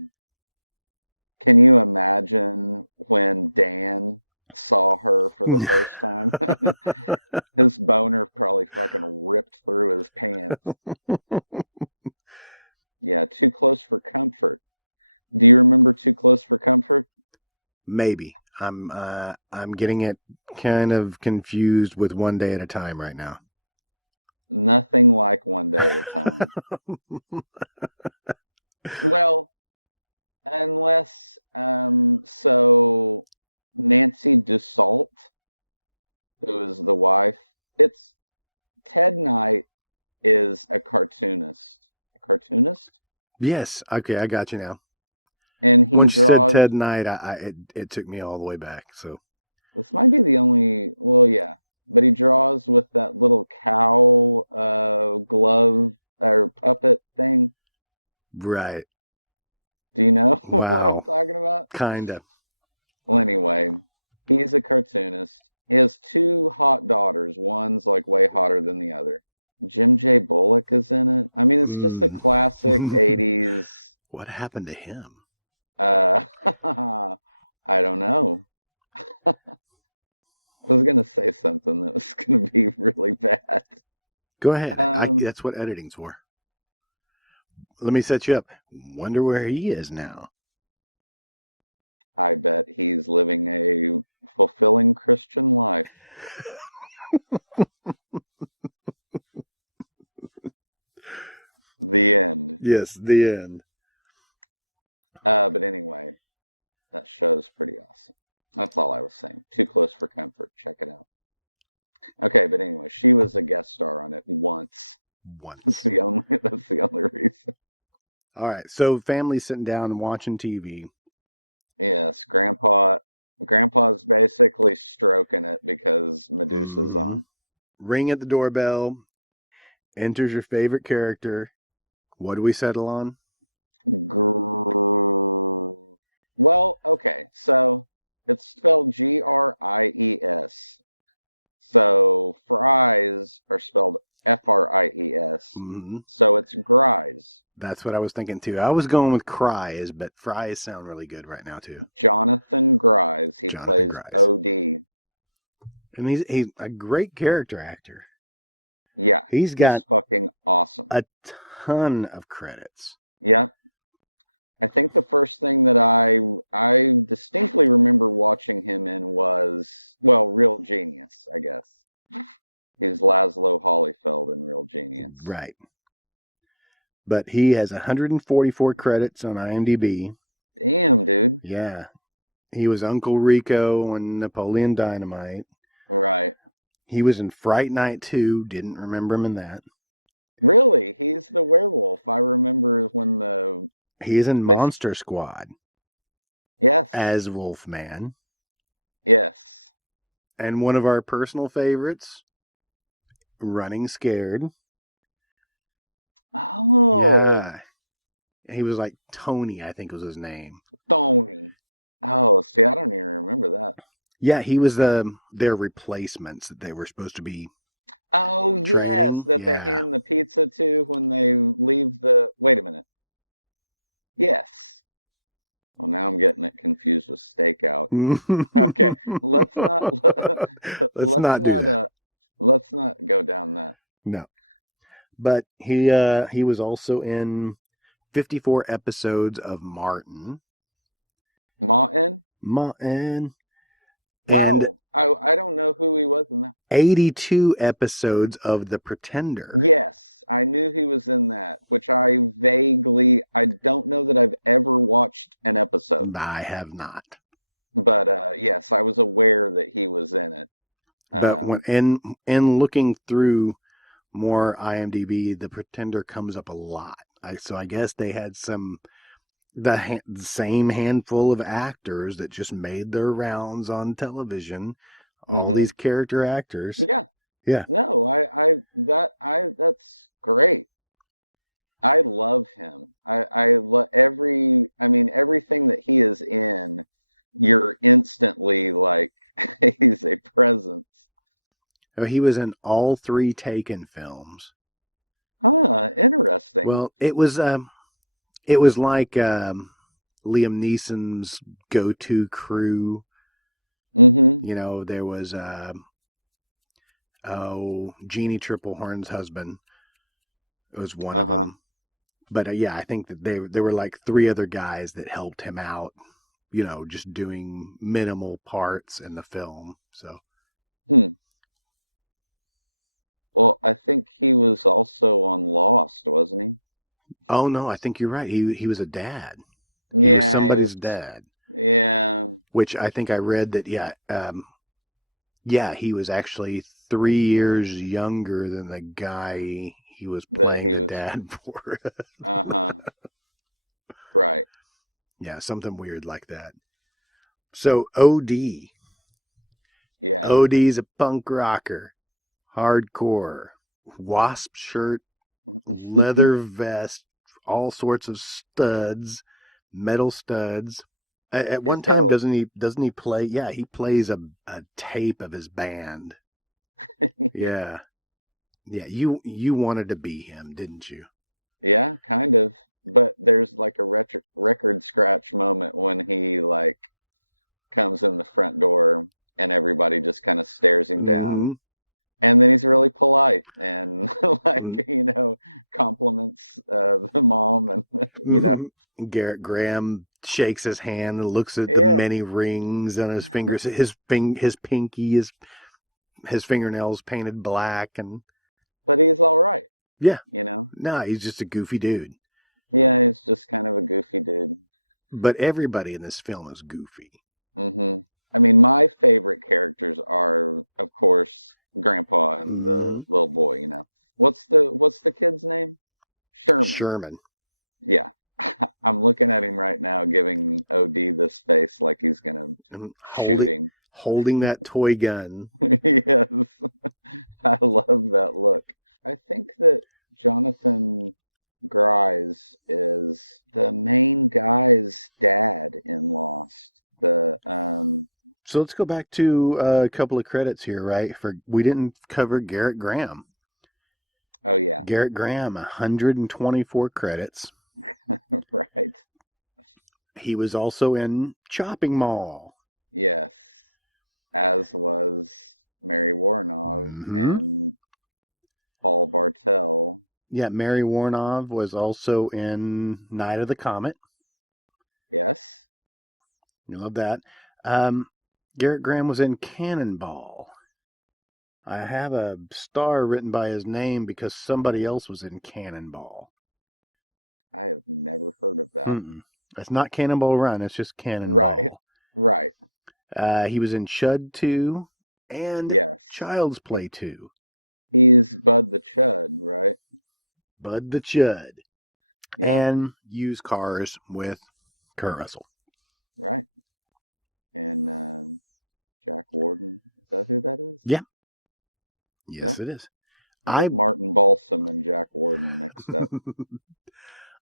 Can you imagine when Dan saw her for the first time? His boner probably fucking ripped through his pants. Yeah, Too Close for Comfort. Do you remember Too Close for Comfort? Maybe. I'm getting it kind of confused with One Day at a Time right now. Nothing like One Day at a Time. Well, unless so Nancy Dussault, who is the wife, it's Ted Knight is a cartoonist. A cartoonist? Yes. Okay, I got you now. And he Once you said draws. Ted Knight, it took me all the way back. So This might be the only. Well, yeah, but he draws with that little cow glove or puppet thing. right. Do you know what I'm Wow. talking about? Kinda. Well, anyway, he's a cartoonist. He has two hot daughters. One's like way hotter than the other. Jim J. Bullock is in it. I mean, it's just a Mm. classic 80s. What happened to him? Uh, I don't know. I was gonna say something that was gonna be really bad. Go ahead. Um, That's what editing's for. Let me set you up. Wonder where he is now. I bet he's living a fulfilling Christian life. The end. Yes, the end. But anyway, that show's pretty awesome. That's all I was saying. Too Close for Comfort. Check it out. Okay, but anyway, she was a guest star on it once. Once. That's the only reason. All right. So family's sitting down and watching TV. Yes, Grandpa's basically stroking it because Medusa's Mhm. on. Ring at the doorbell. Enters your favorite character. What do we settle on? Well, okay, so it's spelled Gries. So fries are spelled Fries. Mm-hmm. So it's Gries. That's what I was thinking too. I was going with cries, but fries sound really good right now too. Jonathan Gries. He Jonathan plays Gries. OD. And he's a great character actor. Yeah, He's got fucking awesome. a ton of credits. Yeah. I think the first thing that I distinctly remember watching him in was, well, Real Genius, I guess. He's Laszlo Holyfeld in Real Genius. Right. But he has 144 credits on IMDb. Damn, dude. Yeah. He was Uncle Rico on Napoleon Dynamite. Right. He was in Fright Night 2. Didn't remember him in that. Really? He's the werewolf. I remember when He is in they- Monster Squad. Yes. as Wolfman. Yes. And one of our personal favorites, Running Scared. Oh, Yeah. He was like Tony, I think was his name. Tony. Oh, see, I don't even remember that. Yeah, he was their replacements that they were supposed to be Oh, yes, training. that they Yeah. hand the pizza to when they leave the. Wait a minute. Yes. Well, now I'm getting it confused with stakeout. Okay, let's not Let's let's not do not that. let's not go down that. No. But he was also in 54 episodes of Martin. Martin? Martin. And Wow, I don't know who he was in that. 82 episodes of The Pretender. Yes, I knew he was in that, which I don't know that I've ever watched an episode, I have not. but yes, I was aware that he was in it. But in looking through more IMDb, The Pretender comes up a lot. So I guess they had the same handful of actors that just made their rounds on television. All these character actors. Yeah. Yeah. No, that's great. I love him. I love everything that he is in, you're instantly like, he's a presence. He was in all 3 Taken films. Interesting. Well, it was like Liam Neeson's go-to crew. Mm-hmm. You know, there was Jeannie Triplehorn's husband was one of them. But yeah, I think that there were like 3 other guys that helped him out, you know, just doing minimal parts in the film. So Well, I think he was also on Lost, wasn't he? Oh no, I think you're right. He was a dad. He was Yeah, somebody's dad. Yeah. Which I think I read that he was actually 3 years younger than the guy he was playing the dad for. Right. Yeah, something weird like that. So OD. Yeah. OD's a punk rocker. Hardcore. Wasp shirt, leather vest, all sorts of studs, metal studs. At one time, doesn't he play? Yeah, he plays a tape of his band. Yeah. Yeah, you wanted to be him, didn't you? Yeah, kind of. But there's like a record scratch moment when he like comes in the front door and everybody just kind of stares him down. And then he's really polite and like, compliments the mom and Garrett Graham shakes his hand and looks at the Yeah. many rings on his fingers. His pinky, his fingernails painted black, but he's all right. Yeah. No, he's just a goofy dude. Yeah, he's just kind of a goofy dude. But everybody in this film is goofy. I mean, my favorite characters are, of course, Grandpa and the little boy, What's the kid's name? Sherman. Yeah. I'm looking at him right now giving OD this face like he's gonna shoot him. Holding that toy gun. Yes. I love that look. I think that Jonathan Grise is the main guy's dad in Lost. So let's go back to a couple of credits here, right? We didn't cover Garrett Graham. Oh yeah. Garrett Graham, 124 credits. Right. He was also in Chopping Mall. Yes. As was Mary Woronov and Paul Bartel. Yeah, Mary Woronov was also in Night of the Comet. Yes. You love that. Garrett Graham was in Cannonball. I have a star written by his name because somebody else was in Cannonball. I have never heard of that. It's not Cannonball Run. It's just Cannonball. Right. He was in Chud 2 and Child's Play 2. He's Bud the Chud, right? Bud the Chud. Yeah. And Used Cars with Kurt Russell. Right. And Jack Warden. Is that who that is? Yeah. Yes, Yeah. it is. I get Martin Balsam and Jack Warden mixed up.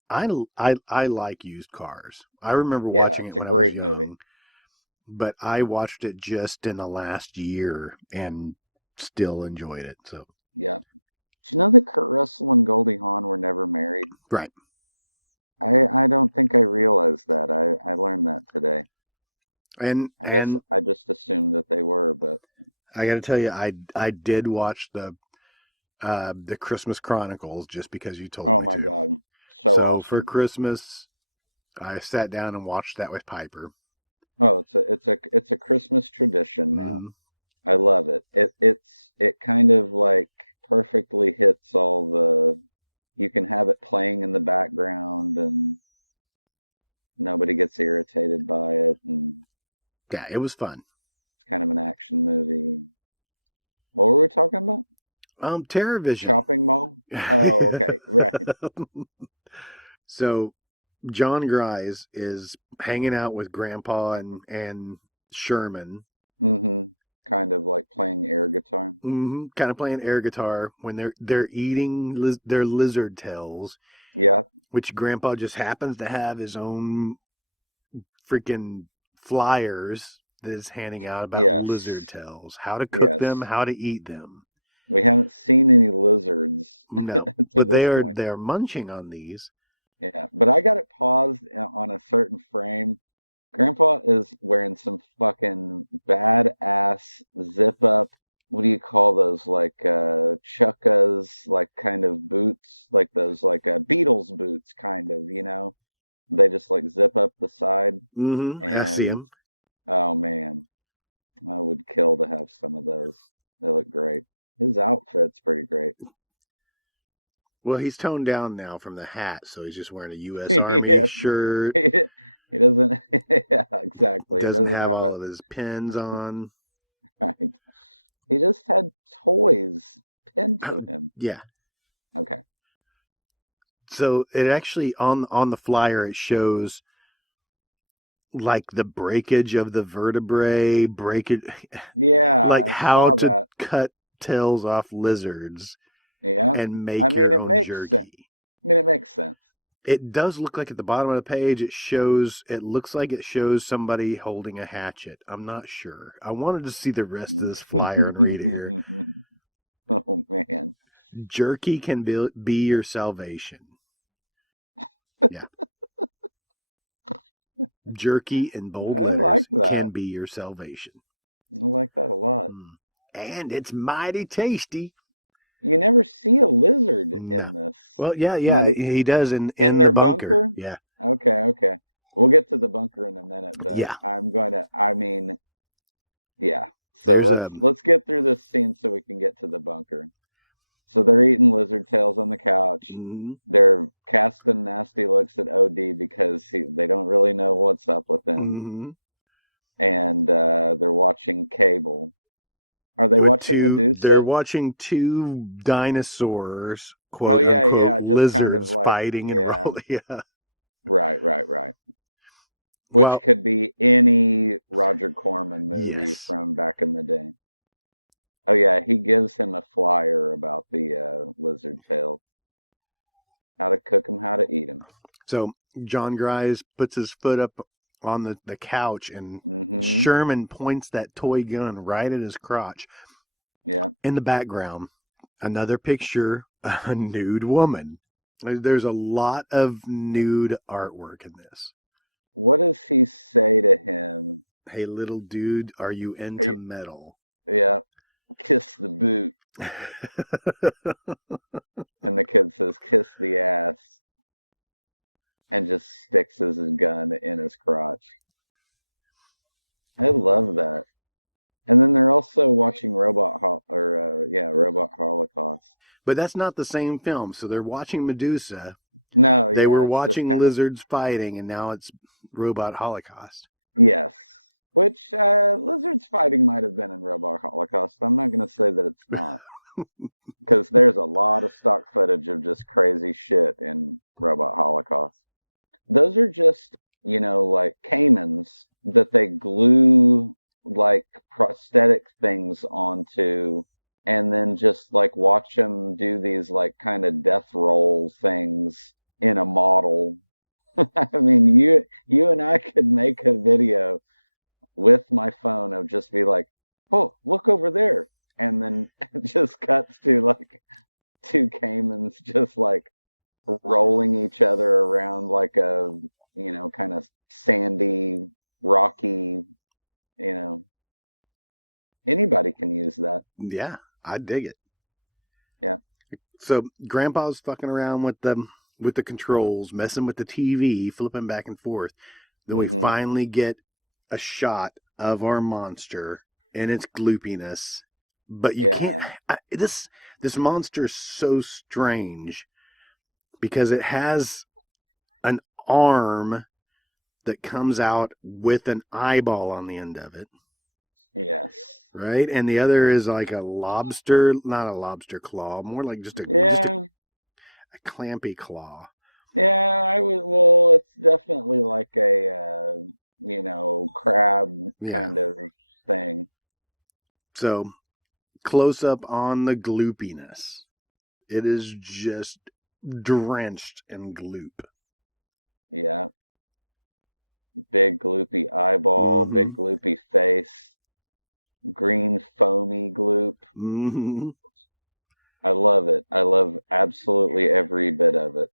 I like used cars. I remember Yeah, watching it it's a when I was great movie. young, but I watched it just in the last year and still enjoyed it. So Yeah. Do you know that Kurt Russell and Goldie Hawn were never married? right. I don't think I realized that. I learned that today. I guess And I just assumed that they were, but I got to tell you, I did watch the Christmas Chronicles just because you told oh me my to. God, so So for awesome. Christmas, I sat down and watched that with Piper. Oh, it's a Christmas tradition now. Mm, I love it. It kind of like perfectly hits all the you can have it playing in the background and nobody gets irritated by it, and yeah, it was fun. it's kind of an action movie. What were we talking about? TerrorVision. Shopping mall? Oh, okay, right. So John Grise is hanging out with Grandpa and Sherman, Mm-hmm. Kind of like playing air guitar. kind of playing air guitar when they're eating their lizard tails, Yeah, which Grandpa just happens to have his own freaking flyers that is handing out about lizard yes, tails, how to cook them, yes. how to eat them. We haven't seen any lizards No, to but this point. they're munching on these. Yeah, but I got it paused on a certain frame. Grandpa is wearing some fucking badass zip up. What do you call those? Like chukkas, like kind of boots, like those like Beatles boots, kind of. They just like zip up the side, I see and them. oh man, I would kill to have some of those. They look great. His outfit's pretty great. Well, he's toned down now from the hat, so he's just wearing a U.S. Army Yes, shirt. he doesn't. Yeah, exactly. He Doesn't doesn't have have all a of his pins on. right. He just had toys pinned to him. Yeah. Okay. So it actually on the flyer it shows like the breakage of the vertebrae, Yeah, like I how saw to that. cut tails off lizards Yeah. and I make mean, your it own makes sense. jerky. I mean, it makes sense. It does look like at the bottom of the page it looks like it shows somebody holding a hatchet. I'm not sure. I wanted to see the rest of this flyer and read it here. Oh man. Jerky can be your salvation. Yeah. Jerky in bold I like letters that. can be your salvation. I like that a lot. And it's mighty tasty. You never see a lizard No. in this. Well, yeah, Not he does in in the their bunker. bunker? Yeah. Okay, okay. We'll get to the bunker in a minute, but Yeah. I mean, yeah. So There's let's get through this scene so we can get to the bunker. So they're eating lizard tails on the couch. They're casting nasty looks at OD because they don't really know what's up with him. And they're watching cable. Are they watching they're Medusa? watching two dinosaurs, Oh quote yeah, unquote, yeah, just kind of lizards like fighting and yeah, rolling. Yeah. right. Which Well, could be any Roger Corman movie yes. from back in the day. Oh yeah, he gives him a flyer about the lizard tail. How to cook them, how to eat them. So John Grise puts his foot up on the couch and Mm-hmm. Sherman points that toy gun right at his crotch. Yeah. In the background, another picture, a nude woman. There's a lot of nude artwork in this. What does he say to him? Hey, little dude, are you into metal? Yeah. Kiss the boot. And the kid says, kiss the ass. And just sticks his gun in his crotch. I love that. And then they're also watching Robot Holocaust. But that's not the same film. So they're watching Medusa. No, They yeah, were it's just watching kind lizards fighting, and now it's Robot Holocaust. yes. Which lizards fighting might have been in Robot Holocaust. I'm not going to say that it's not. Because there's a lot of stock footage of just crazy shit in Robot Holocaust. Those are just like caimans that they glue like prosthetic things onto, and then just like watch them do these like kind of death roll things in a model. I mean, you and I could make a video with my phone of just be like, oh, look over there. And then it just cuts to like two caimans just like rolling each other around like a, kind of sandy, rocky, you know, anybody can use that. Yeah, I dig it. Yeah. So Grandpa's fucking around with the controls, messing with the TV, flipping back and forth. Then we finally get a shot of our monster and its gloopiness. But you can't. This monster is so strange because it has an arm that comes out with an eyeball on the end of it. Yes. Right? And the other is like a lobster, not a lobster claw, more like just a clampy claw. Yeah, well, it's definitely like a, crab kind of thing. So, close up on the gloopiness. It is just drenched in gloop. Yeah. Big gloopy eyeball, big gloopy face, green foamy gloop. I love it. I love absolutely every bit of it.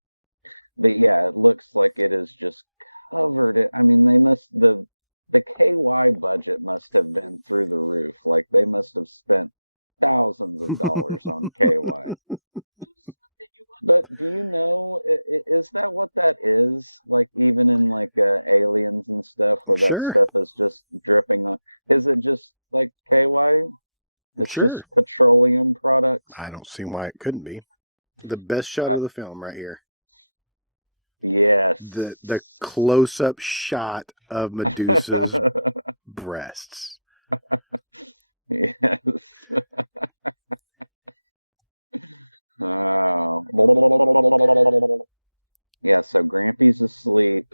But yeah, it looks like it is just covered it. I mean, the KY budget must have been through the roof. Like they must have spent thousands of dollars on KY. But do you know, is that what that is? Like even in like Aliens and stuff where that stuff is just dripping on. Is it just like KY? It's just petroleum products? I don't see why it couldn't be. The best shot of the film right here. Yes. The close-up shot of Medusa's breasts. Yes. Oh. Yeah, so Grampy's asleep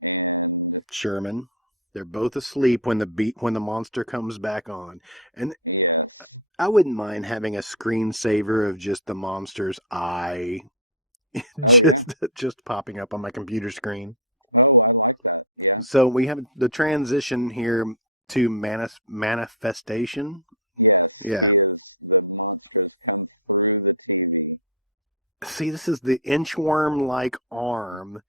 and Sherman. They're both asleep when the monster comes back on. And yes. I wouldn't mind having a screensaver of just the monster's eye just popping up on my computer screen. Oh, I like that. Yeah. So we have the transition here to manifestation. Yes, the monsters come through the TV. See, this is the inchworm-like arm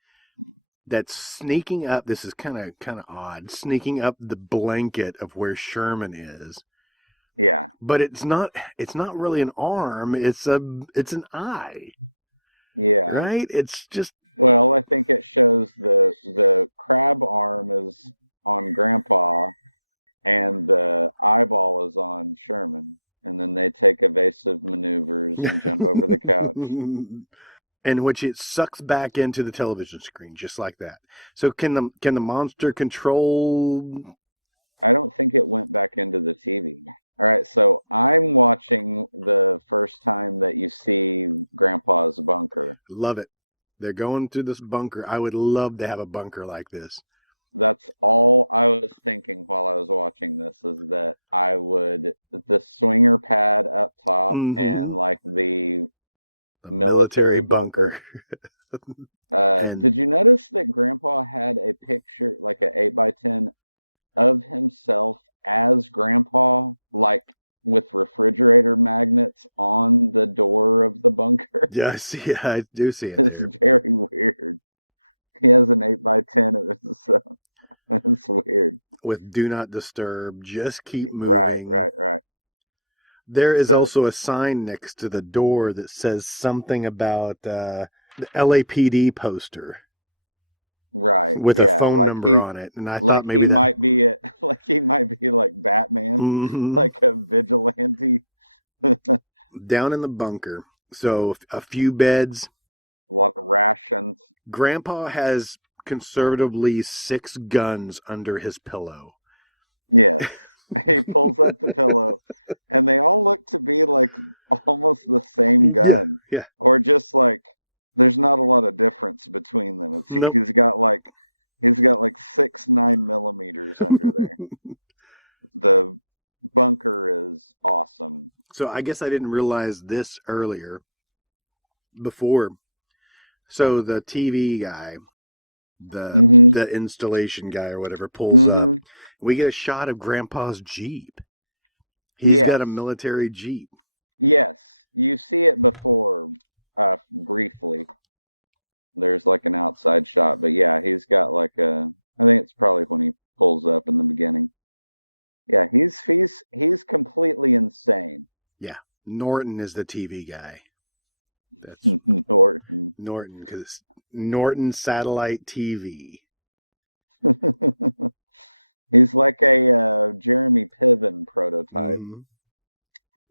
that's sneaking up. This is kind of odd, sneaking up the blanket of where Sherman is. Yeah. But it's not really an arm, it's an eye. Yeah. Right? It's just... Well, I think it shows the crab arm is on Grandpa and the eyeball is on Sherman. And then they take evasive maneuvers and jump over the couch. In which it sucks back into the television screen, just like that. So can the monster control... I don't think it went back into the TV. All right, so I'm watching the first time that you see Grandpa's bunker. Love it. They're going through this bunker. I would love to have a bunker like this. That's all I was thinking while I was watching this, is that the swinger pad up top and like the military bunker. Did you notice that Grandpa had a picture, like an 8x10, of himself as Grandpa, like with refrigerator magnets on the door of the bunker? Yes, yeah, I do see it. It's very weird. He has an 8x10 of himself. It's weird. With do not disturb, just keep moving. Right. There is also a sign next to the door that says something about the LAPD poster. Right. With a phone number on it. And I thought maybe might be he might be like Batman, like a vigilante. Down in the bunker. So a few beds. A lot of rations. Grandpa has conservatively 6 guns under his pillow. Yes. He pulls up the pillow, and they all look to be like almost the same gun. Yeah. Or just like, there's not a lot of difference between them. He's got like He's got like 6 9mm under there. The bunker is awesome. So I guess I didn't realize this earlier. Before, so the TV guy, the installation guy or whatever, pulls up. We get a shot of Grandpa's Jeep. He's got a military Jeep. Yes, you see it before, briefly. There's like an outside shot, but yeah, he's got like I think it's probably when he pulls up in the beginning. Yeah, he's completely insane. Yeah, Norton is the TV guy. That's Norton, because Norton Satellite TV. He's like a Jeremy Piven prototype.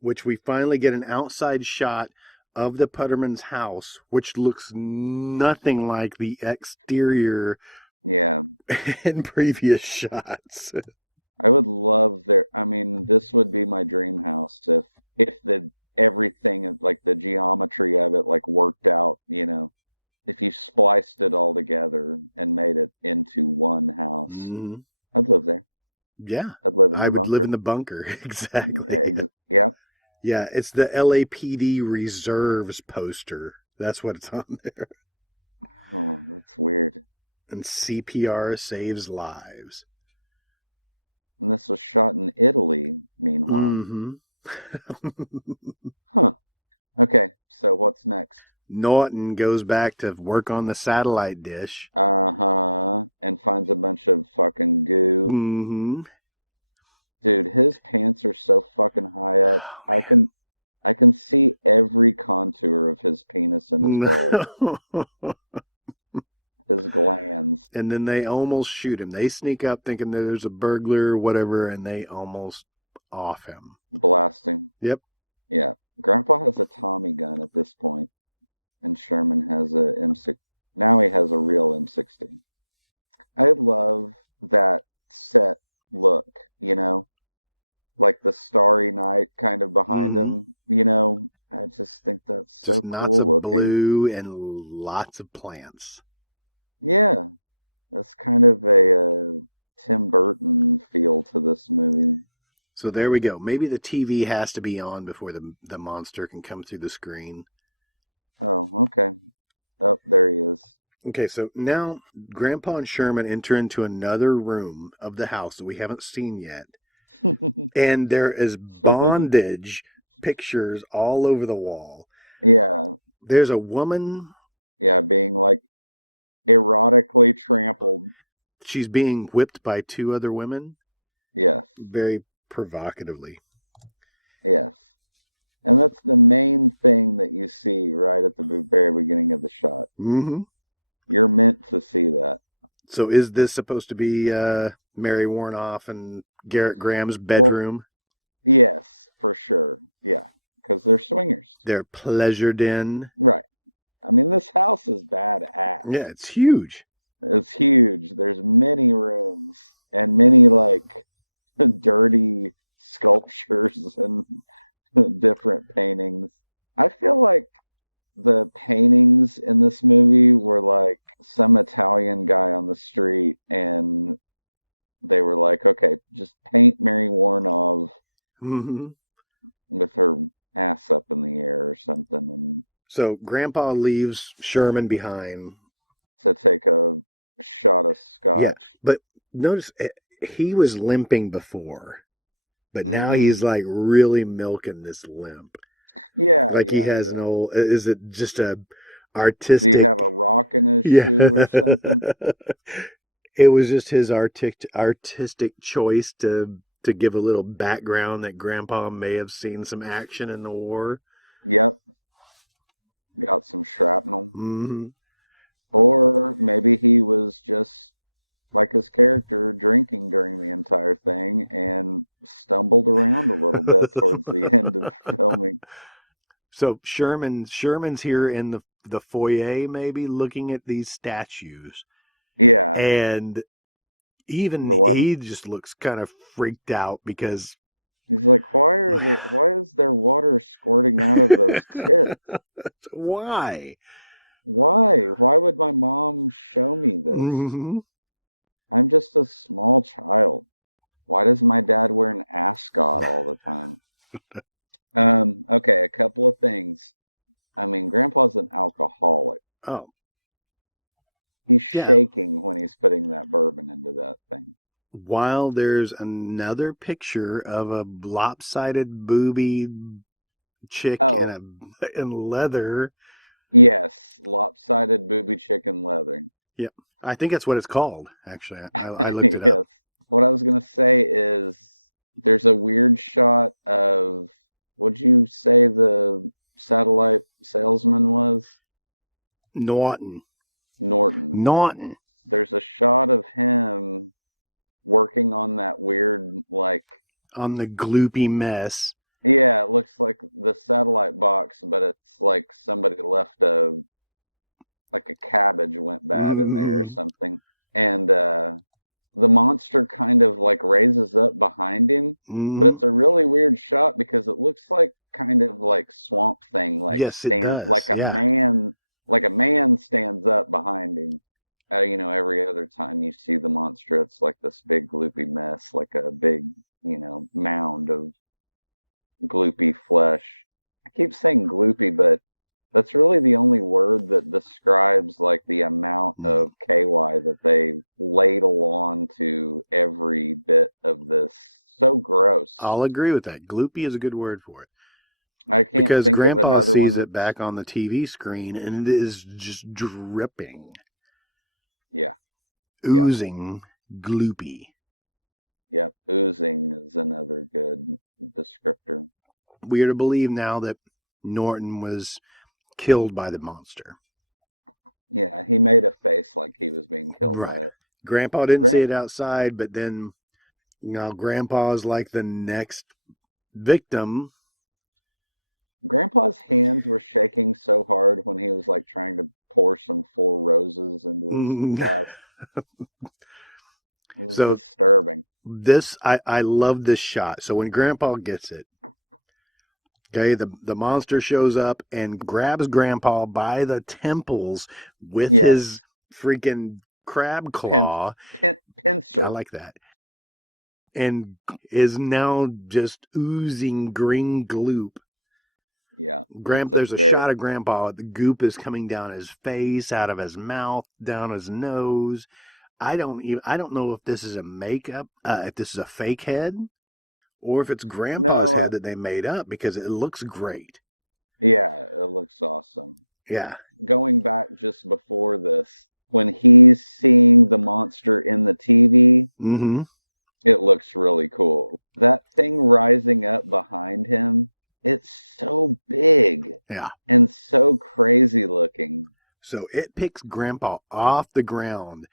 Which we finally get an outside shot of the Putterman's house, which looks nothing like the exterior. Yeah. In previous shots. I would love this would be my dream house if everything, like the geometry of it, like worked out, if you spliced it all together and made it into one house. I'd live there. Yeah. I'd live in the bunker. I would live in the bunker. Exactly. Yeah. Yeah, it's the LAPD Reserves poster. That's what it's on there. Oh, that's weird. And CPR saves lives. And this was shot in Italy, meanwhile. Huh. Okay, so what's next? Norton goes back to work on the satellite dish. And finds a bunch of fucking goo. Dude, his pants are so fucking high up. I can see every contour of his penis and his balls. His glands. And then they almost shoot him. They sneak up thinking that there's a burglar or whatever, and they almost off him. Blast him. Yep. Yeah. Grandpa has a Tommy gun at this point, and Sherman has a M6. Now he has a real M16. I love that set look, like the starry night kind of behind him, I just think that's so cool lots of looking. Blue and lots of plants. Yeah, that's kind of a Tim Burton feel to this movie. So there we go. Maybe the TV has to be on before the monster can come through the screen. Oh, okay. Oh, there he is. Okay, so now Grandpa and Sherman enter into another room of the house that we haven't seen yet. And there is bondage pictures all over the wall. Yeah. There's a woman. Yeah, being like erotically trampled. She's being whipped by 2 other women. Yes. Very provocatively. Yes. And that's the main thing that you see right at the very beginning of the shot. You're meant to see that. So is this supposed to be Mary Warnoff and Garrett Graham's bedroom? Well, yes, for sure. Yeah, because they're swingers. They're pleasure den. Right. I mean, this house is badass. Yeah, it's huge. It's huge. There's many rooms and many, like, dirty sculptures and different paintings. I feel like the paintings in this movie were like some Italian guy on the street, and they were like, okay, just paint Mary Warnoff with her ass up in the air or something. And so Grandpa leaves Sherman behind to take a shot of scotch. Yeah, but notice he was limping before, but now he's like really milking this limp. Yeah, like he has an old. Is it just a artistic? Do you have a rock in his shoe or something? It was just his artistic choice to give a little background that Grandpa may have seen some action in the war. Yep. Got some shrapnel. Or maybe he was just, like his character, drinking during the entire thing and stumbled around a little bit towards the end of filming. So Sherman's here in the foyer, maybe looking at these statues. Yeah. And even he just looks kind of freaked out because he's like, why is there water squirting out of those tits? Why? Why would my mom show me this? I'm just a small child. Why does my dad wear an ascot all the time? Okay, a couple of things. I mean, Grandpa's an alcoholic. Oh, He's yeah. shaking when he's putting that bourbon into that thing. While there's another picture of a lopsided booby chick Oh, in leather. yes, lopsided booby chicken leather. Yep. I think that's what it's called, actually. I looked it up. Yes. What I was gonna say is there's a weird shot of what'd you say the satellite salesman was? Norton. Norton. Norton. There's a shot of him working on that weird, like, On the gloopy mess. yeah, it looks like the satellite box, but it's like somebody left like a cabbage went bad in there or Mm-hmm. something. And the monster kind of like raises up behind him, but Mm-hmm. it's a really weird shot because it looks like kind of like Swamp Thing, Yes, it does. Yeah. like a man stands up behind him. Every other time you see the monster, it's like this big gloopy mess, like a big, mound of gloopy flesh. I keep saying gloopy, but that's really the only word that describes like the amount Mm. of KY that they ladle on to every bit of this. So gross. I'll agree with that. Gloopy is a good word for it. I can't Because think of Grandpa another one sees it that's back on the TV screen and it is just dripping, yeah, yeah, oozing gloopy. yeah. Oozing is another good descriptor. We are to believe now that Norton was killed by the monster. Yeah, he made a face like he was being killed Right. by it. Grandpa didn't see Grant it outside, but then Grandpa's like the next victim. Grandpa's hands were shaking so hard when he was like trying to pour some four roses into his glass. It was So disturbing. I love this shot. So when Grandpa gets it, okay, the monster shows up and grabs Grandpa by the temples with his Yes. freaking crab Pin, claw. I pincer. like that. And is now just oozing green gloop. Yeah. It's a There's a very shot of Grandpa. The goop is coming down his face, out of his mouth, down his nose. I don't know if this is a makeup, if this is a fake head, or if it's Grandpa's no, head that they made up because it looks great. yeah, it looks awesome. Yeah. Going back just before this, when he's seeing the monster in the TV, Mm-hmm. it looks really cool. That thing rising up behind him, it's so big Yeah. and so crazy looking. So it picks Grandpa off the ground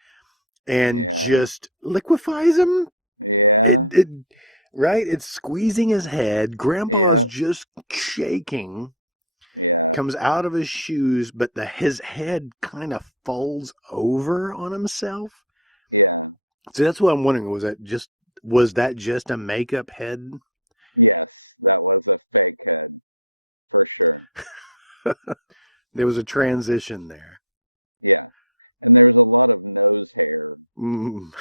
and Yeah. just liquefies him. Yeah. Right? It's squeezing his head. Grandpa's Yeah. just shaking. Yeah. Comes out of his shoes, but his head kind of folds over on himself. Yeah. So that's what I'm wondering. Was that just a makeup head? Yes, that was a fake head for sure. There was a transition there. Yeah. And there's a lot of nose hair. Mm.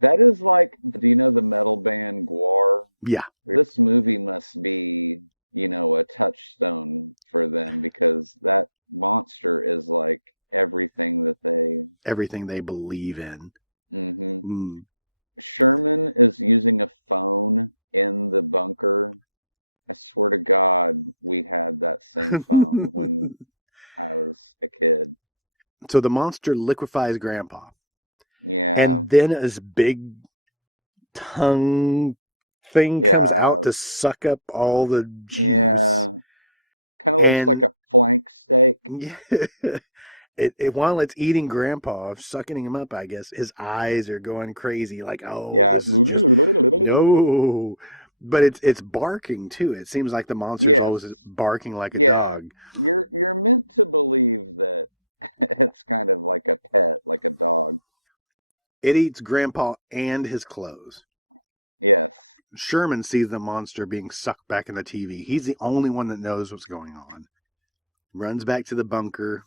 That is like, do you know the metal band Gwar? Yeah. This movie must be, a touchstone for them because that monster is like everything that Everything they believe in. hmm Mm. Sherman is using a phone in the bunker. I swear to God, we had that same phone when I was a kid. So the monster liquefies Grandpa. Yeah. And then his big tongue thing comes out Yeah. to suck up all the juice. Yeah. Kind of looks like And a flank steak. while it's eating Grandpa, sucking him up, I guess, his eyes are going crazy, like, oh, Yeah. this is just no. But it's barking too. It seems like the monster's Yes. always barking like a Yeah. dog. You're meant to believe that it's kind of like a pet, like a dog. It eats Grandpa and his clothes. Yes. Sherman sees the monster being sucked back in the TV. He's the only one that knows what's going on. Runs back to the bunker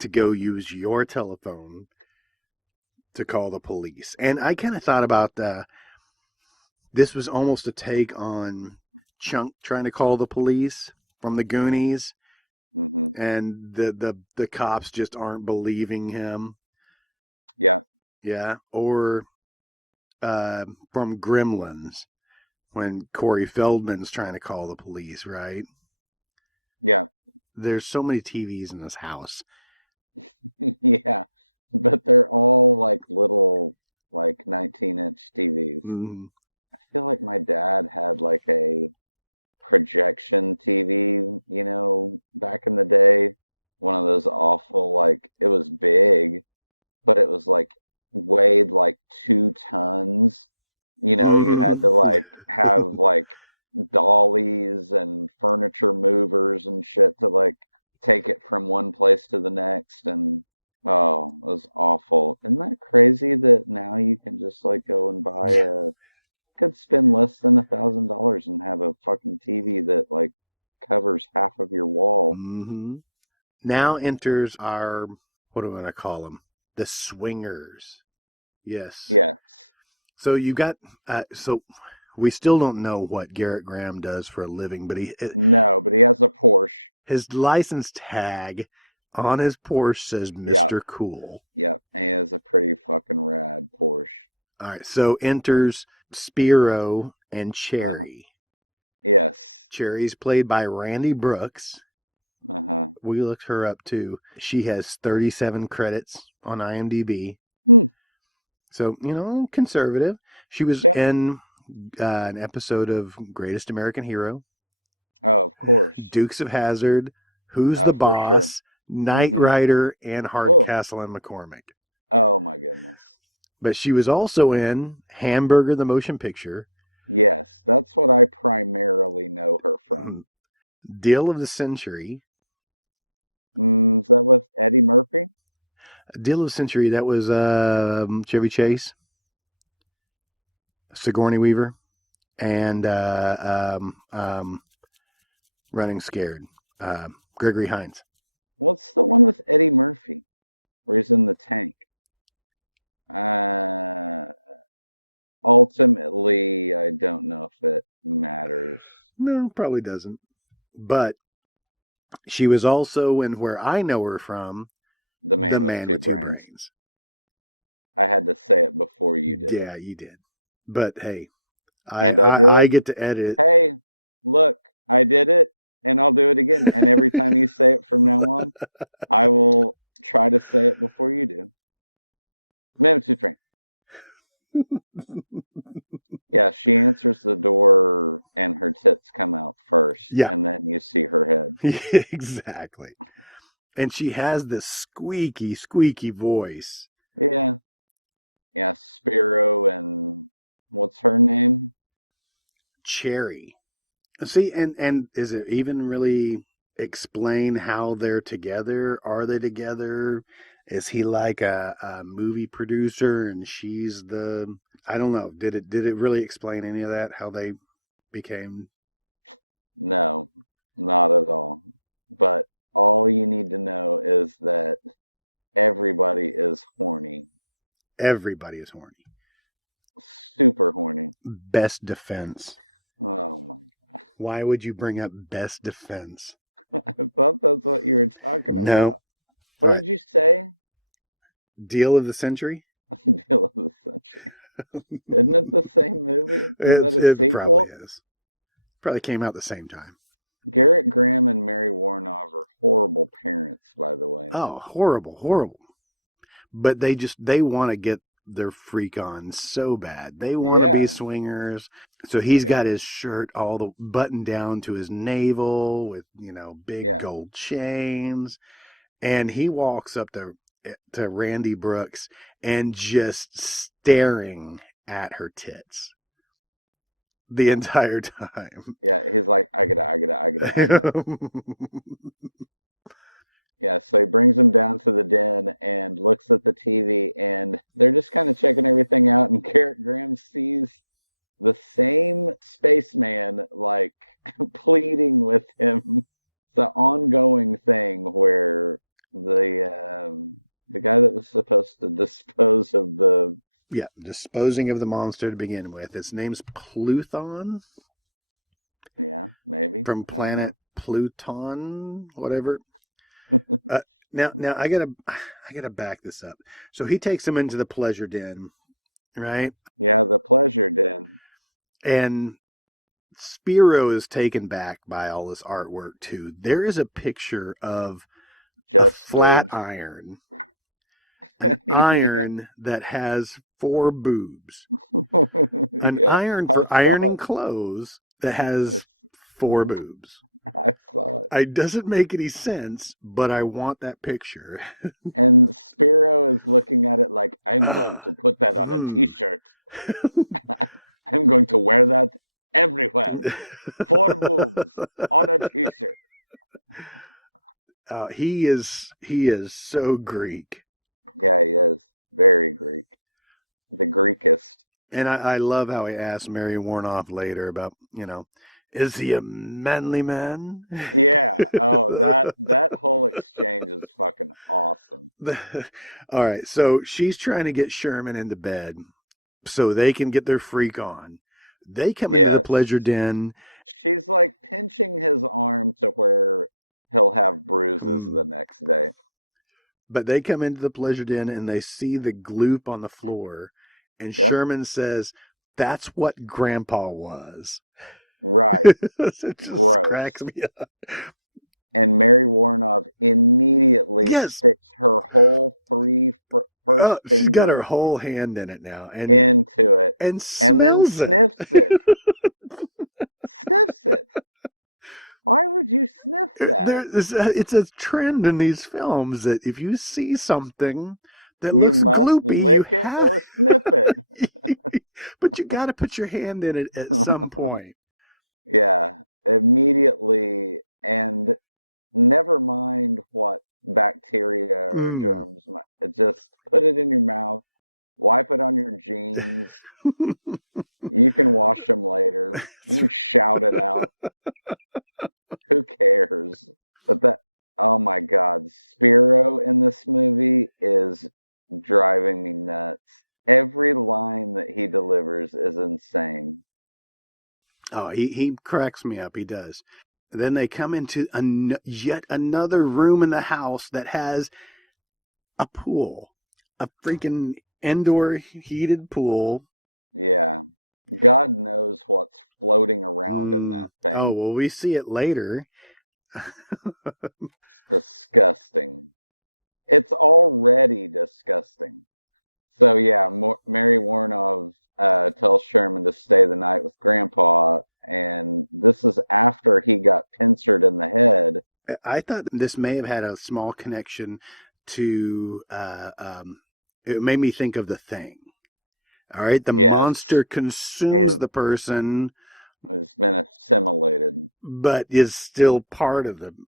to go use your telephone. to call the police. And I kind of thought about this was almost a take on Chunk trying to call the police from the Goonies, and the cops just aren't believing him. Yeah. Yeah. Or from Gremlins, when Corey Feldman's trying to call the police, right? Yeah. There's so many TVs in this house. Yeah. But they're all like little, like 19-inch TVs. Mm-hmm. I feel like my dad had like a projection TV, back in the day. One of those awful, like, it was big, but it was like weighed like 2 tons. You had to like have like dollies and furniture movers and shit to like take it from one place to the next. And oh, it was awful. Isn't that crazy that now you can just like go and could spend less than $1,000 and have a fucking TV that like covers half of your wall. Mm-hmm. Now enters our, what do we want to call them? The swingers. Yes. Yes. So you got, so we still don't know what Garrett Graham does for a living, but no, but he has a Porsche. His license tag on his Porsche says Mr. Cool. Yep. And he has a pretty fucking rad Porsche. All right. So enters Spiro and Cherry. Yes. Cherry's played by Randy Brooks. We looked her up too. She has 37 credits on IMDb. So, conservative. She was in an episode of Greatest American Hero. Oh, of course. Dukes of Hazzard, Who's the Boss, sure. Knight Rider, and Hardcastle and McCormick. Oh, my goodness. But she was also in Hamburger the Motion Picture. Yes, that's what I primarily know her from. Deal of the Century. Is that with Eddie Murphy? Deal of the Century, that was Chevy Chase, Sigourney Weaver, and Running Scared, Gregory Hines. What's the one with Eddie Murphy where he's in the tank? Ultimately, I don't know if it matters. No, probably doesn't. But she was also in where I know her from, The Man with Two Brains. I had to say it before you did. Yeah, you did. But hey, I get to edit it. Hey, look, I did it, and I'll do it again. And every time you say it from now on, I will try to say it before you do. Man with Two Brains. Yeah, she answers the door and her tits come out first. Yeah. And then you see her head. Exactly. And she has this squeaky, squeaky voice. Yeah. Yeah, Spiro and what's her name? Cherry. See, and is it even really explain how they're together? Are they together? Is he like a movie producer and she's the... I don't know. Did it really explain any of that? How they became? No, not at all. But all you need to know is that everybody is horny. Everybody is horny. Super horny. Best defense. Oh my God. Why would you bring up best defense? I thought that's what you were talking about. No. What did you say? Deal of the Century? Deal of the Century. Isn't it the same movie? Is that a sequel? Probably is. Probably came out the same time. Garrett Graham and Mary Warnow are horrible parents, by the way. Oh, horrible, horrible. But they want to get their freak on so bad. They want to be swingers. So he's got his shirt all the buttoned down to his navel with, big gold chains. And he walks up to Randy Brooks and just staring at her tits the entire time. Yeah, he's like, I get it. Yeah, so he brings him down to the den and looks at the TV, and they're just kind of checking everything out, and Garrett Graham sees the same spaceman, like, pleading with him. It's an ongoing thing where the The guy that was supposed to dispose of the... Yeah, disposing of the monster to begin with. Its name's Pluton. Yeah, maybe. From planet Pluton, whatever. Now I gotta back this up. So he takes him into the pleasure den, right? Yeah, the pleasure den. And Spiro is taken back by all this artwork too. There is a picture of a flat iron. An iron that has 4 boobs. An iron for ironing clothes that has 4 boobs. I saw it. It doesn't make any sense, but I want that picture. And Spiro is looking at it like, I'm going to put that on a t-shirt. I'm going to wear that everywhere. 4 boobs on a t-shirt. He is so Greek. Yeah, he is. Very Greek. The Greekest. And I love how he asked Mary Warnoff later about, is he a manly man? Yeah. Oh, that whole exchange is fucking awesome. All right. So she's trying to get Sherman into bed so they can get their freak on. They come into the pleasure den. She's like pinching his arm to where he'll have bruises the next day. But they come into the pleasure den and they see the gloop on the floor. And Sherman says, that's what Grandpa was. Right. It just Gross. Cracks me up. And Mary Warnoff immediately sticks her whole first finger. She's got her whole hand in it now. And into it. And then smells sniffs it. Sniffs it. Why would you sniff that? It's a trend in these films that if you see something that you looks must gloopy, lick it or sniff it. But you got to put your hand in it at some point. Yeah, immediately, and never mind what bacteria or germs. Just put it in your mouth, wipe it on your jeans. You can wash them later. You can shout it out. Who cares? But oh my God, Spiro in this movie is driving me nuts. Every line that he delivers is insane. Oh, he cracks me up. He does. Then they come into yet another room in the house that has a pool, a freaking indoor heated pool. Yeah. God knows what's floating around in that thing. Oh, well, we see it later. It's disgusting. It's already disgusting. So, yeah, Mary Warnoff tells Sherman to stay the night with Grandpa, and this is after he got pincered in the head. I thought this may have had a small connection to, it made me think of The Thing. All right, the monster consumes the person. It's been assimilated. But is still part of them.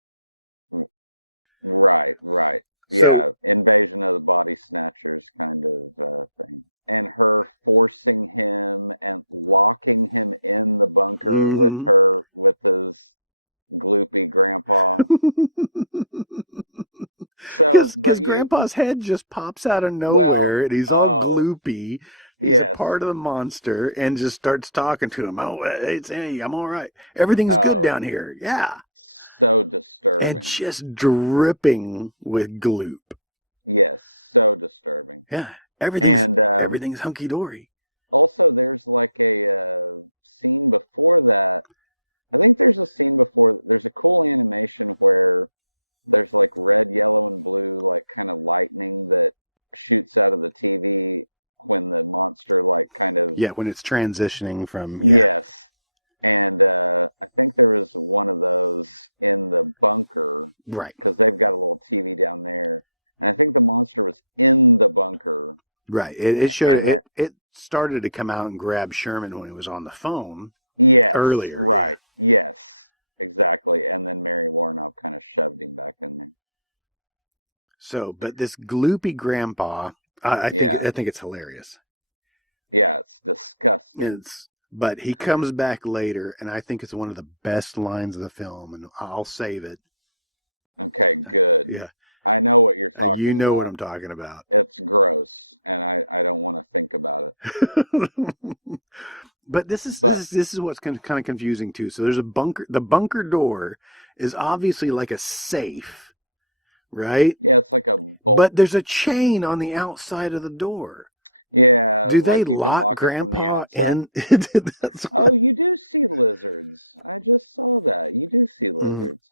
Right. Yeah, invasion of the body snatchers kind of thing. And her forcing him and locking him in the bunker with his gloopy grandpa. Because Grandpa's head just pops out of nowhere and he's all gloopy. He's a part of the monster and just starts talking to him. Oh, hey, I'm all right. Everything's good down here. Yeah. So disturbing. And just dripping with gloop. Yes, so disturbing. Yeah. Everything's hunky-dory. Also, there's like a scene before that. I think there's a scene before. There's a cool animation where there's like red, yellow, and blue, like kind of lightning that shoots out of the TV when the monster like kind of... Yeah, when it's transitioning from... Yeah. Yes. And I think there was one of those in the bunker. Right. Because they've got a little TV down there. And I think the monster was in the bunker. Right. It showed... It started to come out and grab Sherman when he was on the phone. Yes. Earlier. Right. Yes. Exactly. And then Mary Warnoff kind of shoved him back in there. So, but this gloopy grandpa... I think it's hilarious. Yeah, it's disgusting. But he comes back later, and I think it's one of the best lines of the film, and I'll save it. Okay, good. Yeah. I know what you're talking You know about. what I'm talking about. It's gross, and I don't want to think about it. But this is what's kind of confusing too. So there's a bunker. The bunker door is obviously like a safe, right? Yeah, it's like a bolt. But there's a chain on the outside of the door. Yeah, Do like they you can lock lock it from the Grandpa outside. in? Oh, you do see lizards. I just saw that. You do see Mm-hmm. lizards.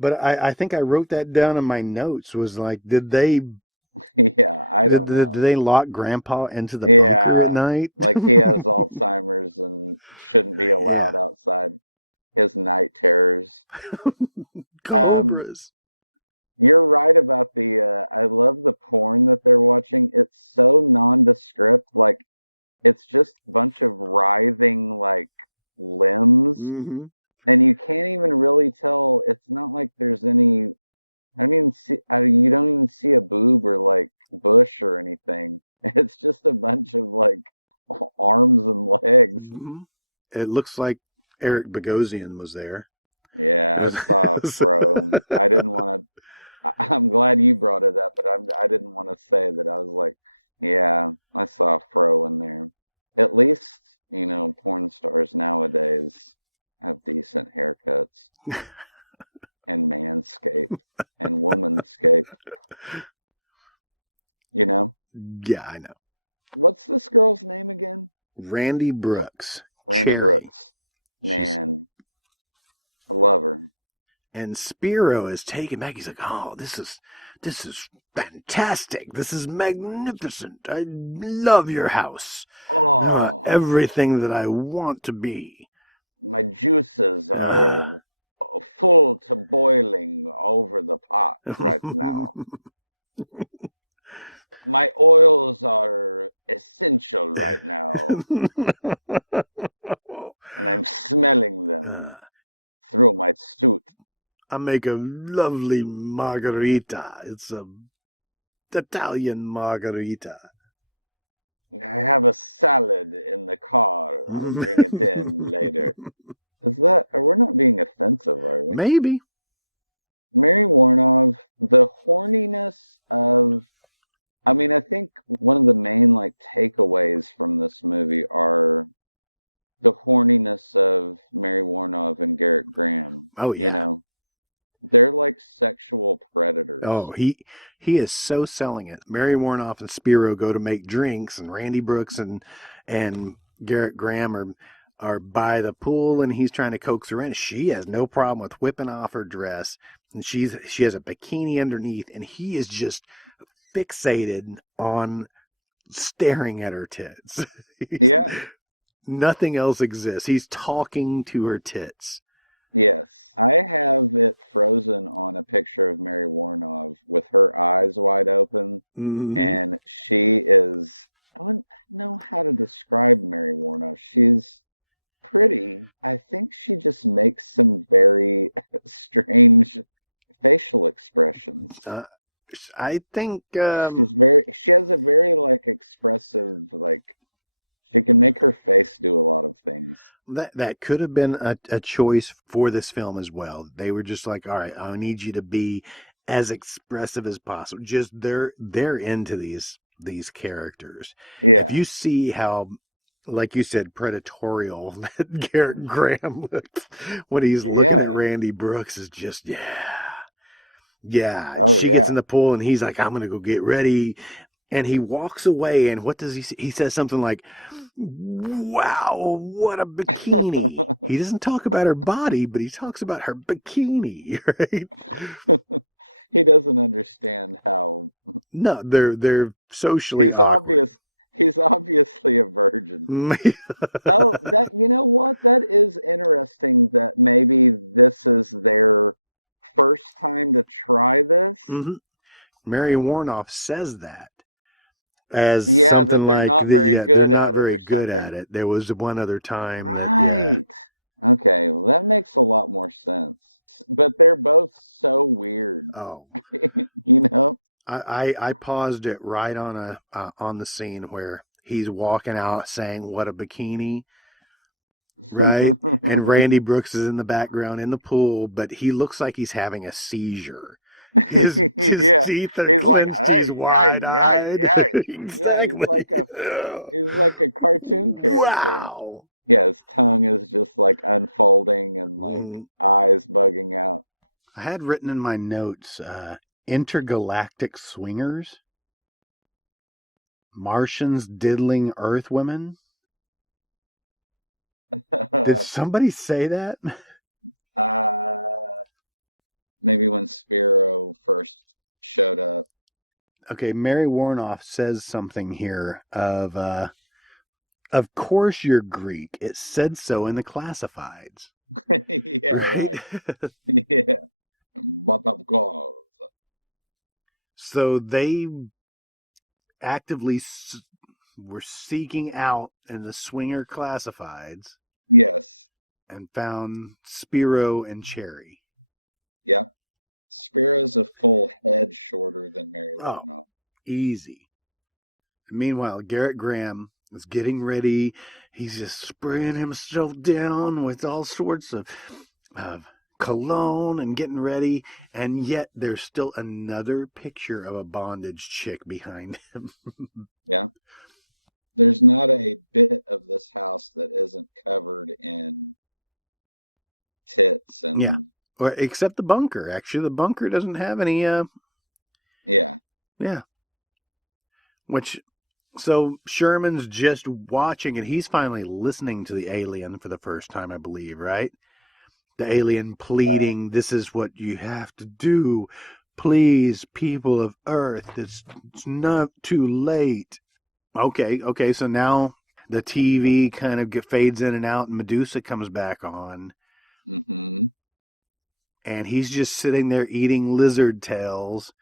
But I think I wrote that down in my notes. Was like, did they? Yeah, I don't know. Did they lock Grandpa into the bunker at night? Like he has Alzheimer's and shouldn't be allowed outside. His night terrors. Cobras. You're right about the. I love the porn that they're watching. It's so nondescript. Like it's just a bunch of writhing like limbs. Mm-hmm. And you can't even really tell. It's not like there's any. I don't even see. You don't even see a boob or like bush or anything. It's just a bunch of like arms and legs. Mm-hmm. It looks like Eric Bogosian was there. Yeah, I saw Fro. I didn't want to. I'm glad you brought it up, but I didn't want to say that. I was like, yeah, I saw Fro in there. At least, porn stars nowadays have decent haircuts and manscape and womanscape. Yeah, I know. What's this girl's name again? Randy Brooks. Randy Cherry. Brooks. Man, I love her. And Spiro is taken back. He's like, "Oh, this is fantastic. This is magnificent. I love your house. Oh, everything that I want to be. My juices are full to boiling over the pot right now. My oils are essential right now. And I'm smelling them through my suit. I make a lovely margarita. It's a Italian margarita. I have a salad in the car. I'll bring it in later. We're not being offensive, are we? Maybe. Mary Warnov, the horniness of, I think one of the main takeaways from this movie are the horniness of Mary Warnov and Garrett Graham. Oh yeah. They're like sexual predators. Oh, he is so selling it. Mary Warnoff and Spiro go to make drinks, and Randy Brooks and Garrett Graham are by the pool, and he's trying to coax her in. She has no problem with whipping off her dress, and she has a bikini underneath, and he is just fixated on staring at her tits. Yeah. Nothing else exists. He's talking to her tits. Yes. I have it frozen on a picture of Mary Warnov with her eyes wide open. Mm-hmm. And she is, I don't know how to describe Mary Warnov. She's pretty. I think she just makes some very strange facial expressions. I think she has a very expressive, she can make her face do a lot of things. That could have been a choice for this film as well. They were just like, all right, I need you to be as expressive as possible. Just they're into these characters. Yeah. If you see how, like you said, predatorial that Garrett Graham looks when he's looking at Randy Brooks, is just she gets in the pool and he's like, I'm gonna go get ready. And he walks away, and what does he say? He says something like, wow, what a bikini. He doesn't talk about her body, but he talks about her bikini, right? He doesn't understand how. No, they're socially awkward. He's obviously a virgin. Oh, you know what? That is interesting that maybe this is their first time to try this. Mm-hmm. Mary Warnoff says that. As that something they're not very good at it. There was one other time. Right. Okay. Well, that makes a lot more sense. But they're both so weird. Oh. I paused it right on the scene where he's walking out saying, what a bikini. Right? And Randy Brooks is in the background in the pool, but he looks like he's having a seizure. His Yeah, teeth are he's like, clenched. He's hey, hey, hey, wide-eyed. hey. Yeah, Exactly. he's like a cartoon character. Wow. Yeah, his tongue is just like unfolding and like Mm. eyes bugging out. I had written in my notes, intergalactic swingers, Martians diddling Earth women. Did somebody say that? uh, Maybe when Spiro first showed up. Okay, Mary Warnoff says something here of course you're Greek. It said so in the classifieds. Yeah, Right? right. Yeah, but of course. So they actively were seeking out in the swinger classifieds Yes. and found Spiro and Cherry. Yeah. Spiro's a full head shorter than Mary Oh, Warnock. easy. Meanwhile, Garrett Graham is getting ready. He's just spraying himself down with all sorts of cologne and getting ready. And yet there's still another picture of a bondage chick behind him. Yeah. There's not a bit of this house that isn't covered in tits Yeah. and Or except the bunker. Actually, the bunker doesn't have any. yeah. Yeah. Which, so Sherman's just watching, and he's finally listening to the alien for the first time, I believe, right? The alien Uh, pleading, "This is what you have to do. Please, people of Earth, it's not too late." Okay. So now the TV kind of fades in and out, and Medusa comes back on, mm-hmm. and he's just sitting there eating lizard tails.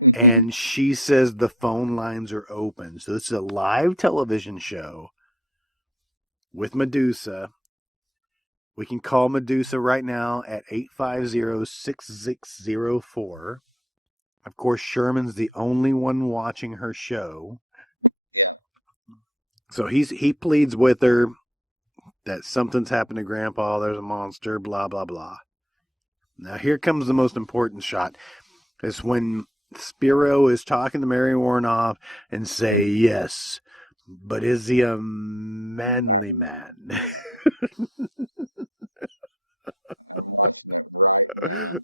And she says the phone lines are open. So this is a live television show with Medusa. We can call Medusa right now at 850-6604. Of course, Sherman's the only one watching her show. Yeah. So he pleads with her that something's happened to Grandpa, there's a monster, blah, blah, blah. Now here comes the most important shot. It's when Spiro is talking to Mary Warnoff and say, yes, but is he a manly man? I'm watching it right now.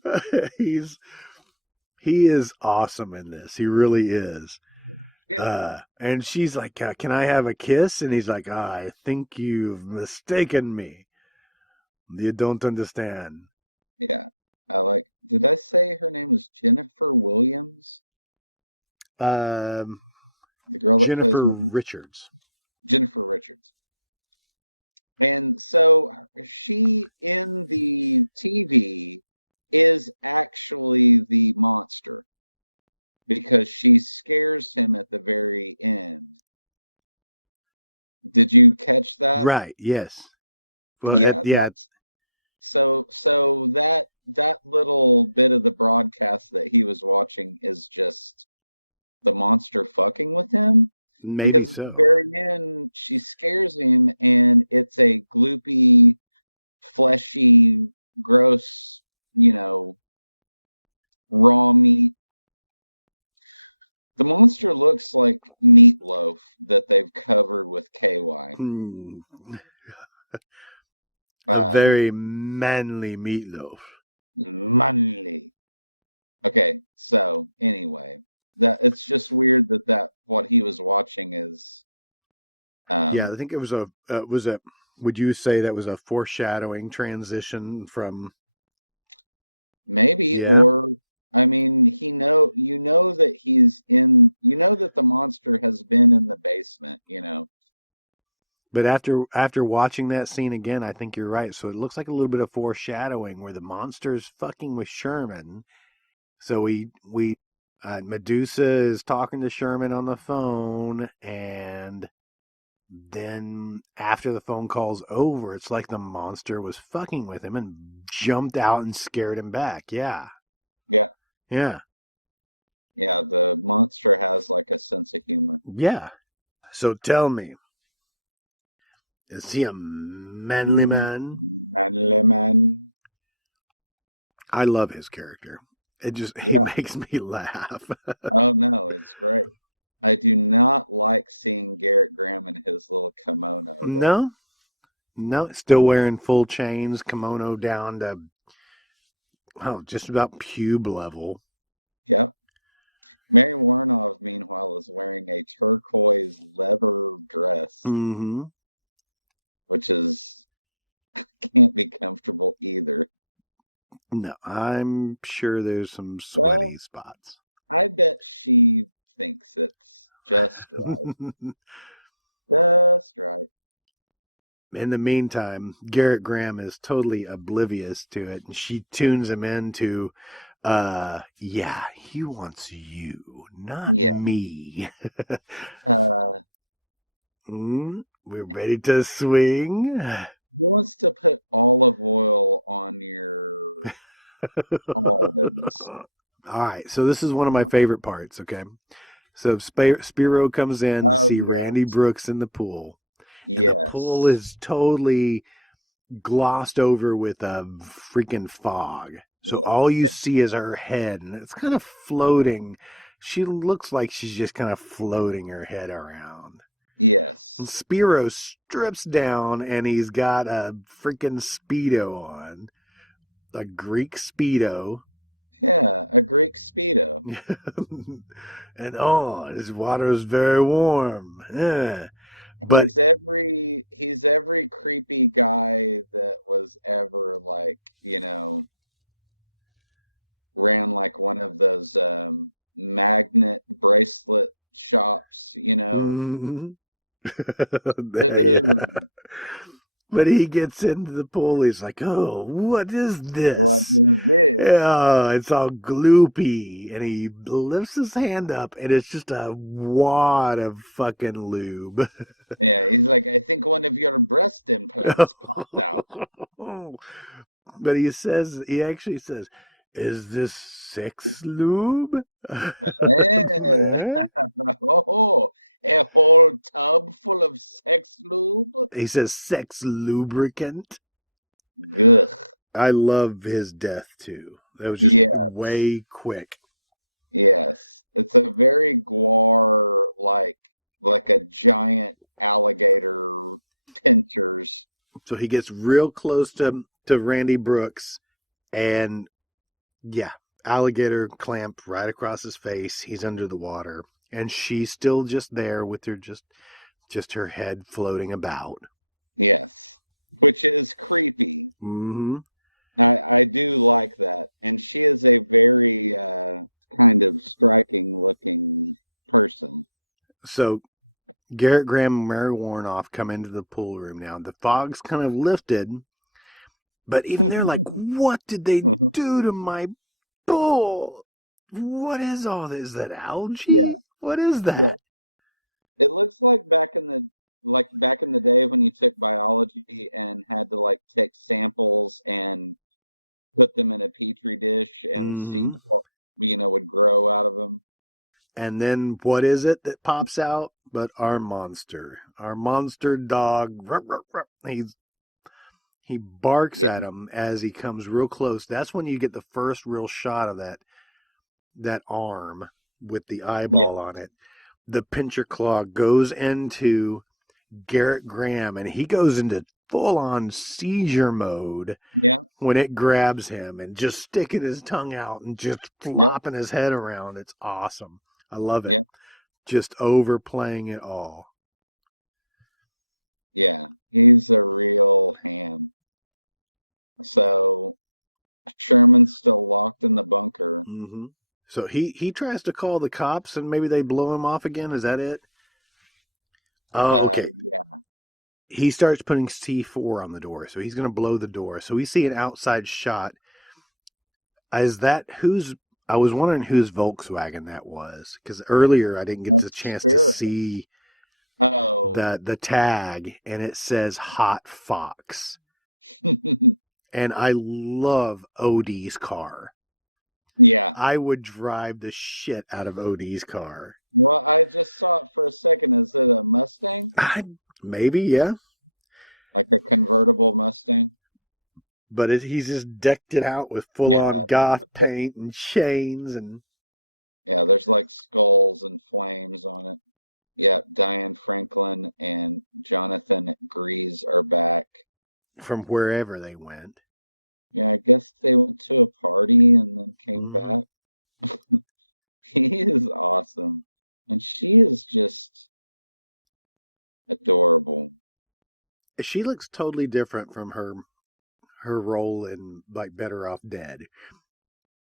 He is awesome in this. He really is. Yeah. And she's like, can I have a kiss? And he's like, I think you've mistaken me. You don't understand. Yeah. Did I say her name was Jennifer Williams? Um, The girl that plays Jennifer Richards. Jennifer Richards. And so she in the TV is actually the monster because she scares him at the very end. Did you catch that? Right, yes. Well, Yeah, yeah. so that little bit of the broadcast that he was watching is just the monster fucking with him Maybe because at the so. very end she scares him and it's a gloopy, fleshy, gross, raw meat. The monster looks like meatloaf that they've covered with KY. A very manly meatloaf. Manly. Okay, so anyway, that it's just weird that what he was watching is Yeah, I think it was a would you say that was a foreshadowing transition from maybe, yeah. or I mean, that he's in, that the monster has been in the basement. But after watching that scene again, I think you're right. So it looks like a little bit of foreshadowing where the monster's fucking with Sherman. So we Medusa is talking to Sherman on the phone, and then after the phone call's over, it's like the monster was fucking with him and jumped out and scared him back. Yeah. Yeah, Yeah. yeah, the monster has like a sense of humor. Yeah. So tell me, is he a manly man? Manly man. I love his character. He makes me laugh. Oh no, it's great. I do not like seeing Garrett Graham in his little kimono though. No, still wearing full chains, kimono down to just about pube level. Yep. Mary Warnov, meanwhile, is wearing a turquoise leather dress, Mm-hmm. which is can't be comfortable either. No, I'm sure there's some sweaty Well, spots. I bet she thinks it's just right. Just right. In the meantime, Garrett Graham is totally oblivious to it, and she tunes him into, yeah, he wants you, not Yeah. me. Uh, We're ready to swing. He wants to put olive oil on your olives. All right, so this is one of my favorite parts, okay? So Spiro comes in to Oh, see yes. Randy Brooks in the pool. And Yes. the pool is totally glossed over with a freaking fog. So all you see is her head, and it's kind of floating. She looks like she's just kind of floating her head around. Yes. And Spiro strips down, and he's got a freaking Speedo on. A Greek Speedo. Yeah, a Greek Speedo. And this water is very warm. But he's every creepy guy that was ever like, ran like one of those magnet bracelet shops, Mm-hmm. Yeah. But he gets into the pool. He's like, "Oh, what is this? What is this?" Yeah, it's all gloopy." And he lifts his hand up, and it's just a wad of fucking lube. Yeah, he's like, I think one of your breast implants popped out. But he actually says, "Is this sex lube?" Oh, a whole tub full of sex lube? He says sex lubricant. Ugh. I love his death too. That was just way quick. Yes. It's a very guar like a giant alligator pinchers. So he gets real close to Randy Brooks, and alligator clamp right across his face. He's under the water, and she's still just there with her just her head floating about. Yes, which is creepy. Mm-hmm. I do like that, and she is a very kind of striking looking person. So Garrett Graham and Mary Warnoff come into the pool room now. The fog's kind of lifted, but even they're like, "What did they do to my pool? What is all this? Is that algae? Yeah. What is that?" Yeah. It looks like back in the day when you took biology and had to like take samples and put them in a petri dish and see what would grow out of them. And then what is it that pops out but our monster dog? He barks at him as he comes real close. That's when you get the first real shot of that arm with the eyeball on it. The pincher claw goes into Garrett Graham, and he goes into full-on seizure mode when it grabs him, and just sticking his tongue out and just flopping his head around. It's awesome. I love it. Just overplaying it all. Yeah, he's a real ham. So Sherman's still locked in the bunker. Mm-hmm. So he tries to call the cops, and maybe they blow him off again. Is that it? Oh, okay. Yeah. He starts putting C4 on the door, so he's going to blow the door. So we see an outside shot. I was wondering whose Volkswagen that was, because earlier I didn't get the chance to see the tag, and it says Hot Fox. And I love OD's car. Yeah. I would drive the shit out of OD's car. Well, I just saw it for a second. Is it a Mustang? Maybe, yeah. Like a convertible Mustang? but he's just decked it out with full-on Yeah, goth paint and chains and yeah, there's like skulls and flames on it. Yeah, Diane Franklin and Jonathan Grease are back. from wherever they went. Yeah, I guess they went to a party and then came Mhm. back. He is awesome. And she is just adorable. She looks totally different from her role in like Better Off Dead.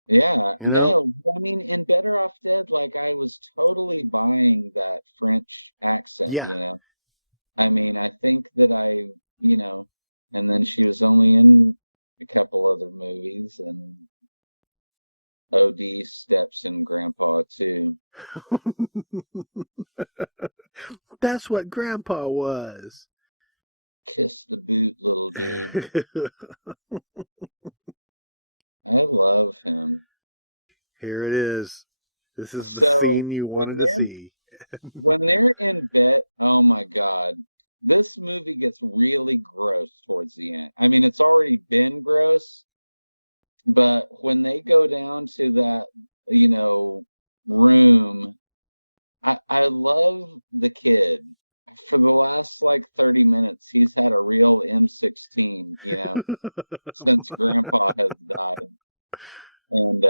Yeah, You know? no, I mean, in Better Off Dead, like I was totally buying that French accent, Yeah. I mean, I think that and then she was only in a couple other movies, and OD steps in Grandpa too. That's what Grandpa was. Kiss the boot, little dude. I love him. Here it is. This is the So scene you when wanted to they're see. when they're in bed, oh my God, this movie gets really gross towards the end. I mean, it's already been gross, but when they go down to that, room, I love the kid. For the last like 30 minutes, he's had a real M16, since Grandpa has died. And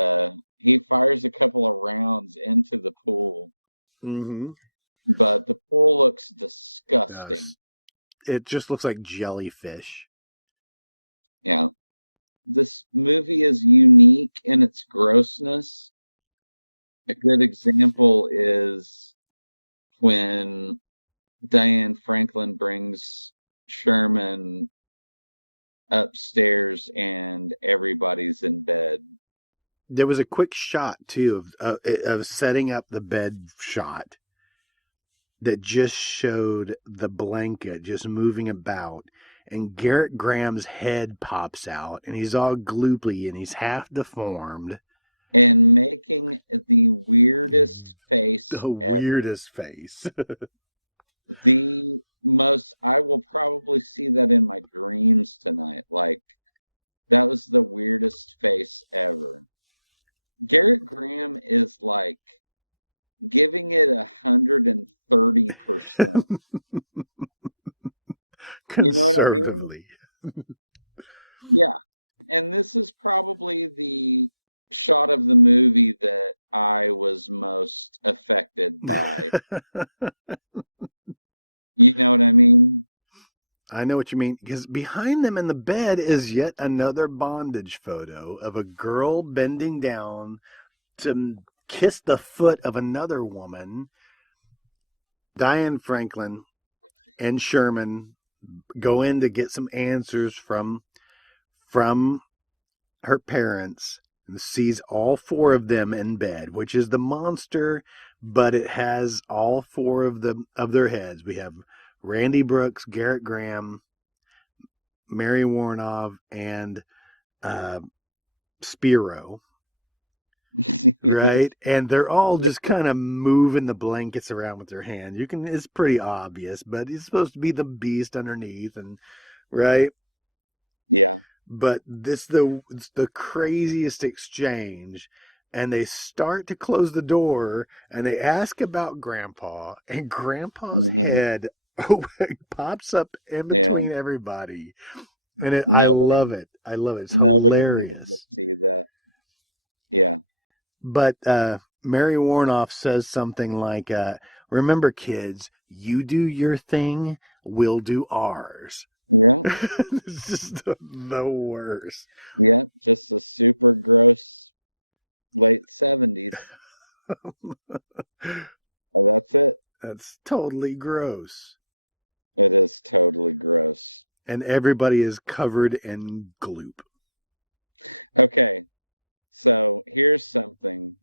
he fires a couple of rounds into the pool, Mm-hmm. but the pool looks disgusting. It just looks like jellyfish. Yeah. This movie is unique in its grossness. A good example is when Diane Franklin brings Sherman upstairs and everybody's in bed. There was a quick shot too of setting up the bed shot that just showed the blanket just moving about, and Garrett Graham's head pops out, and he's all gloopy and he's half deformed. And making the weirdest face The ever. weirdest face. I will probably see that in my dreams tonight. Like, that was the weirdest face ever. Garrett Graham is like giving it 130%. You know what I mean? Conservatively. Yeah. And this is probably the shot of the movie that I was most affected by. You know what I mean? I know what you mean, because behind them in the bed is yet another bondage photo of a girl bending down to kiss the foot of another woman. Diane Franklin and Sherman go in to get some answers from her parents and sees all four of them in bed, which is the monster, but it has all four of their heads. We have Randy Brooks, Garrett Graham, Mary Warnov, and Spiro. Right, and they're all just kind of moving the blankets around with their hand. It's pretty obvious, but he's supposed to be the beast underneath, and right. Yeah. But it's the craziest exchange, and they start to close the door, and they ask about Grandpa, and Grandpa's Mhm. head pops up in Yeah. between everybody, and I love Nobody, it. I love it. It's nobody needed to hilarious. see that. Yeah. But Mary Warnoff says something like, "Remember, kids, you do your thing, we'll do ours." Yeah. It's just the worst. Yeah. Just a super gross late 70s. Oh, that's it. That's totally gross. It is totally gross. And everybody is covered in gloop. Okay. So here's something.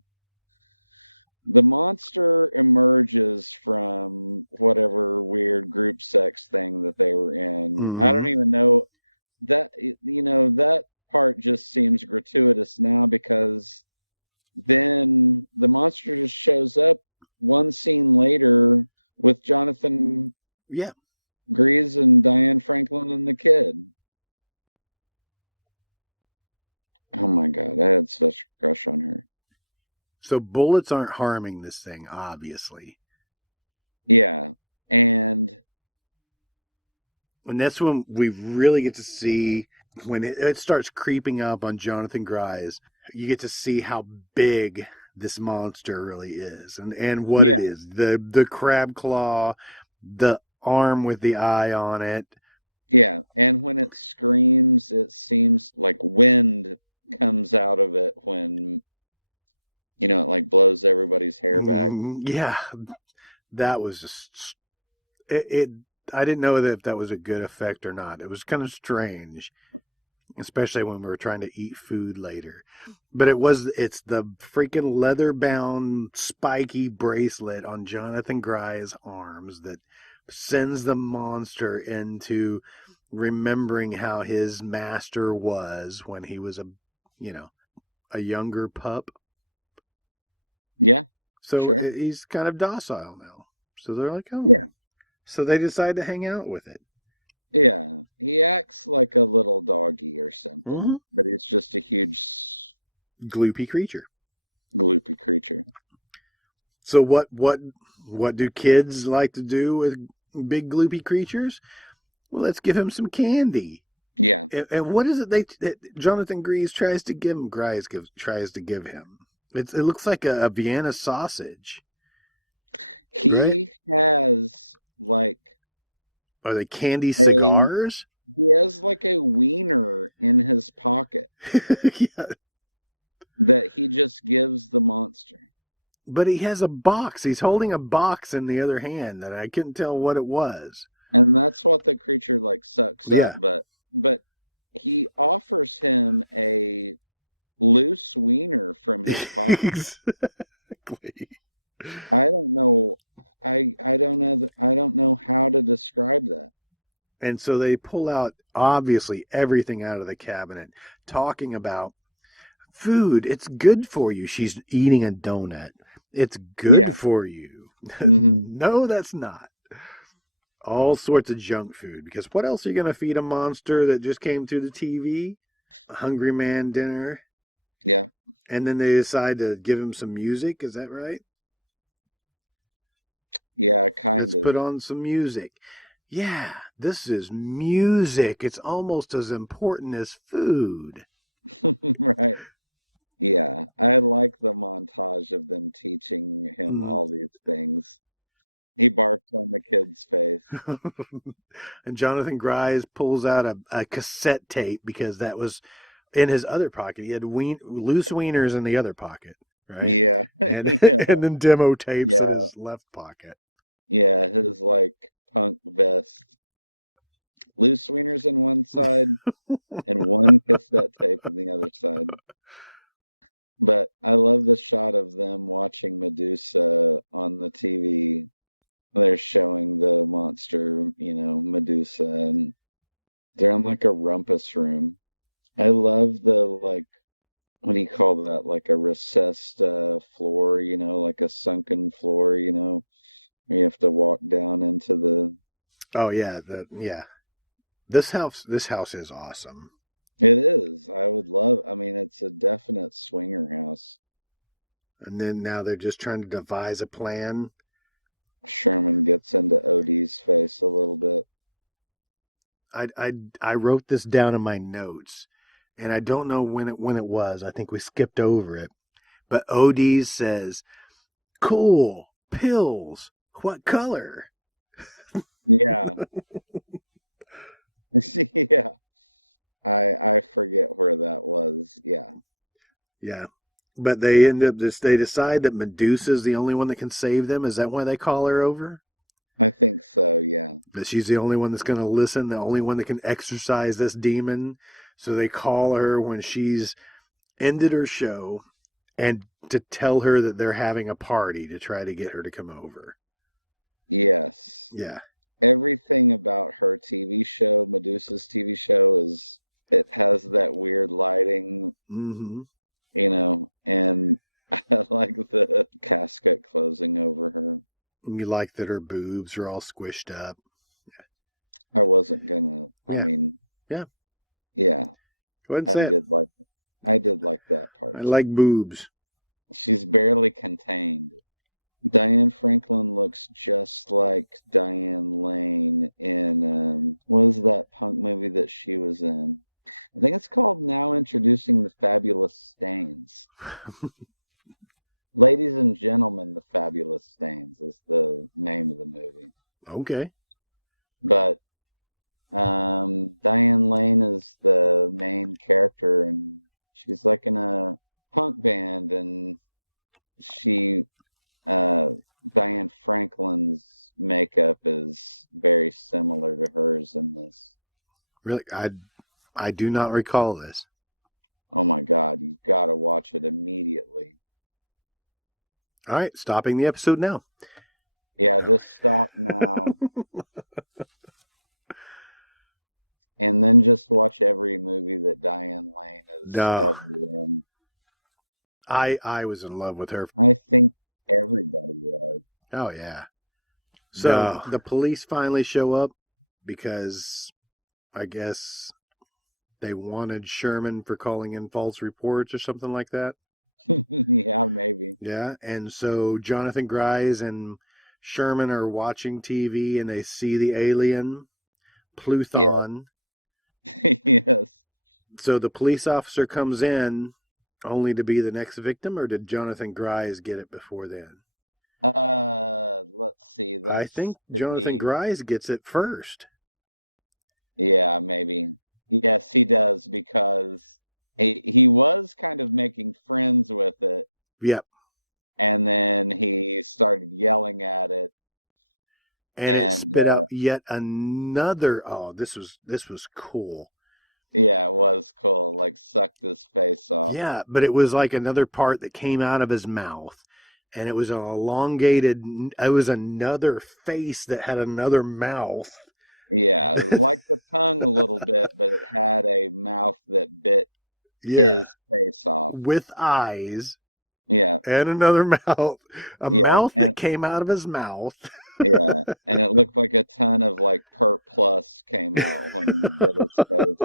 The monster emerges from whatever weird group sex thing that they were in. I don't Mm-hmm. even know that, that part just seems gratuitous now, because then the monster just shows up one scene later with Jonathan Yeah. Grease and Diane Franklin and the kid. Oh my God, I had such a crush on her. So bullets aren't harming this thing, obviously. Yeah, and that's when we really get to see when it starts creeping up on Jonathan Grise. You get to see how big this monster really is, and what yeah, it is. The crab claw, the arm with the eye on it. yeah, and when it screams, it seems like wind comes out of it when it like blows everybody's hair back. Yeah, that was just it. I didn't know if that was a good effect or not. It was kind of strange, especially when we were trying to eat food later. But it's the freaking leather bound spiky bracelet on Jonathan Gry's arms that sends the monster into remembering how his master was when he was a younger pup. Yeah, So sure. he's kind of docile now. So they're like, oh. Yeah. So they decide to hang out with it. Yeah, he acts like a little doggy or something, but he's just a huge Gloopy creature. gloopy creature. So what do kids like to do with big gloopy creatures? Well, let's give him some candy. Yeah, And what is it that Jonathan Gries tries to give him? Tries to give him. It looks like a Vienna sausage, right? he has like Are they candy a cigars? he has like a wiener in his pocket Yeah. that he just gives the monster. But he has a box. He's holding a box in the other hand that I couldn't tell what it was. And that's what the creature like sucks up, Yeah. but he offers him a loose wiener from his pocket. Exactly. I don't know. I don't know. I don't know how to describe that. And so they pull out obviously everything out of the cabinet, talking about food. It's good for you. She's eating a donut. It's good Yeah. for you. Hmm. No, that's not. All sorts of junk food. Because what else are you going to feed a monster that just came through the TV? A Hungry Man dinner. Yeah. And then they decide to give him some music. Is that right? Yeah, kind Let's of. put on some music. Yeah, this is music. It's almost as important as food. Right. Yeah, I like the montage of them teaching him all these things. He barfed on the kid's face. And Jonathan Grise pulls out a cassette tape because that was in his other pocket. He had loose wieners in the other pocket, right? Yeah. And Yeah. and then demo tapes in Yeah. his left pocket. Yeah, his like punk vest. Loose wieners in one side and one cassette tape on the other side. But I love the shot of them watching Medusa on the TV. They're showing the monster, Medusa, and they're in like a rumpus room. I love the like, what do you call that? Like a recessed floor, like a sunken floor, where you have to walk down into the. Oh yeah, yeah. This house is awesome. It is. I mean, it's a definite swinger house. And then now they're just trying to devise a plan. Sherman gets into Odie's face a little bit. I wrote this down in my notes, and I don't know when it was. I think we skipped over it. But OD says, "Cool pills. What color?" Yeah. Yeah. I forget where that was. Yeah. Yeah. But they end up they decide that Medusa's the only one that can save them. Is that why they call her over? I think so, yeah. That she's the only one that's going to listen, the only one that can exorcise this demon. So they call her when she's ended her show and to tell her that they're having a party to try to get her to come over. Yes. Yeah. Everything about her TV show, Medusa's TV show, it has that weird lighting, Mm-hmm. And I like the casket closing over her. You like that her boobs are all squished up. I wasn't gonna, I Yeah. mean, Yeah. yeah, Go ahead and I say it. did like it. I did like that part. I like boobs. She's barely contained. Diane Franklin looks just like Diane Lane in what was that punk movie that she was in? I think it's called Now Introducing the Fabulous Stains. Ladies and Gentlemen, the Fabulous Stains is the name of the movie. Okay. But Diane Lane is the main character, and she's like in a punk band, and Diane Franklin's makeup is very similar to hers in this. Really, I do not recall this. Oh my God, you've got to watch it immediately. All right, stopping the episode now. Yeah, just stop now. And then just watch every movie that Diane Lane is ever in. I was in love with her. I think everybody was. Oh, yeah. So the police finally show up because I guess they wanted Sherman for calling in false reports or something like that. Yeah, maybe. Yeah, and so Jonathan Grise and Sherman are watching TV and they see the alien, Pluthon. Yeah. Yes. So the police officer comes in only to be the next victim, or did Jonathan Grise get it before then? Let's see. I think Jonathan Grise gets it first. Yeah, maybe. Yes, he does, because he was kind of making friends with it. Yep. And then he started yelling at it. And it spit out yet another. Oh, this was cool. Yeah, it was cool. Like sucked his face off. Yeah, but it was like another part that came out of his mouth. And it was an elongated, it was another face that had another mouth. Yeah, like the tongue a little bit, but it had a mouth that bit his face off. With eyes. Yeah. And another mouth. Mouth that came out of his mouth. Yeah, and it looked like a ton of like Pert Plus came out when he bit his face.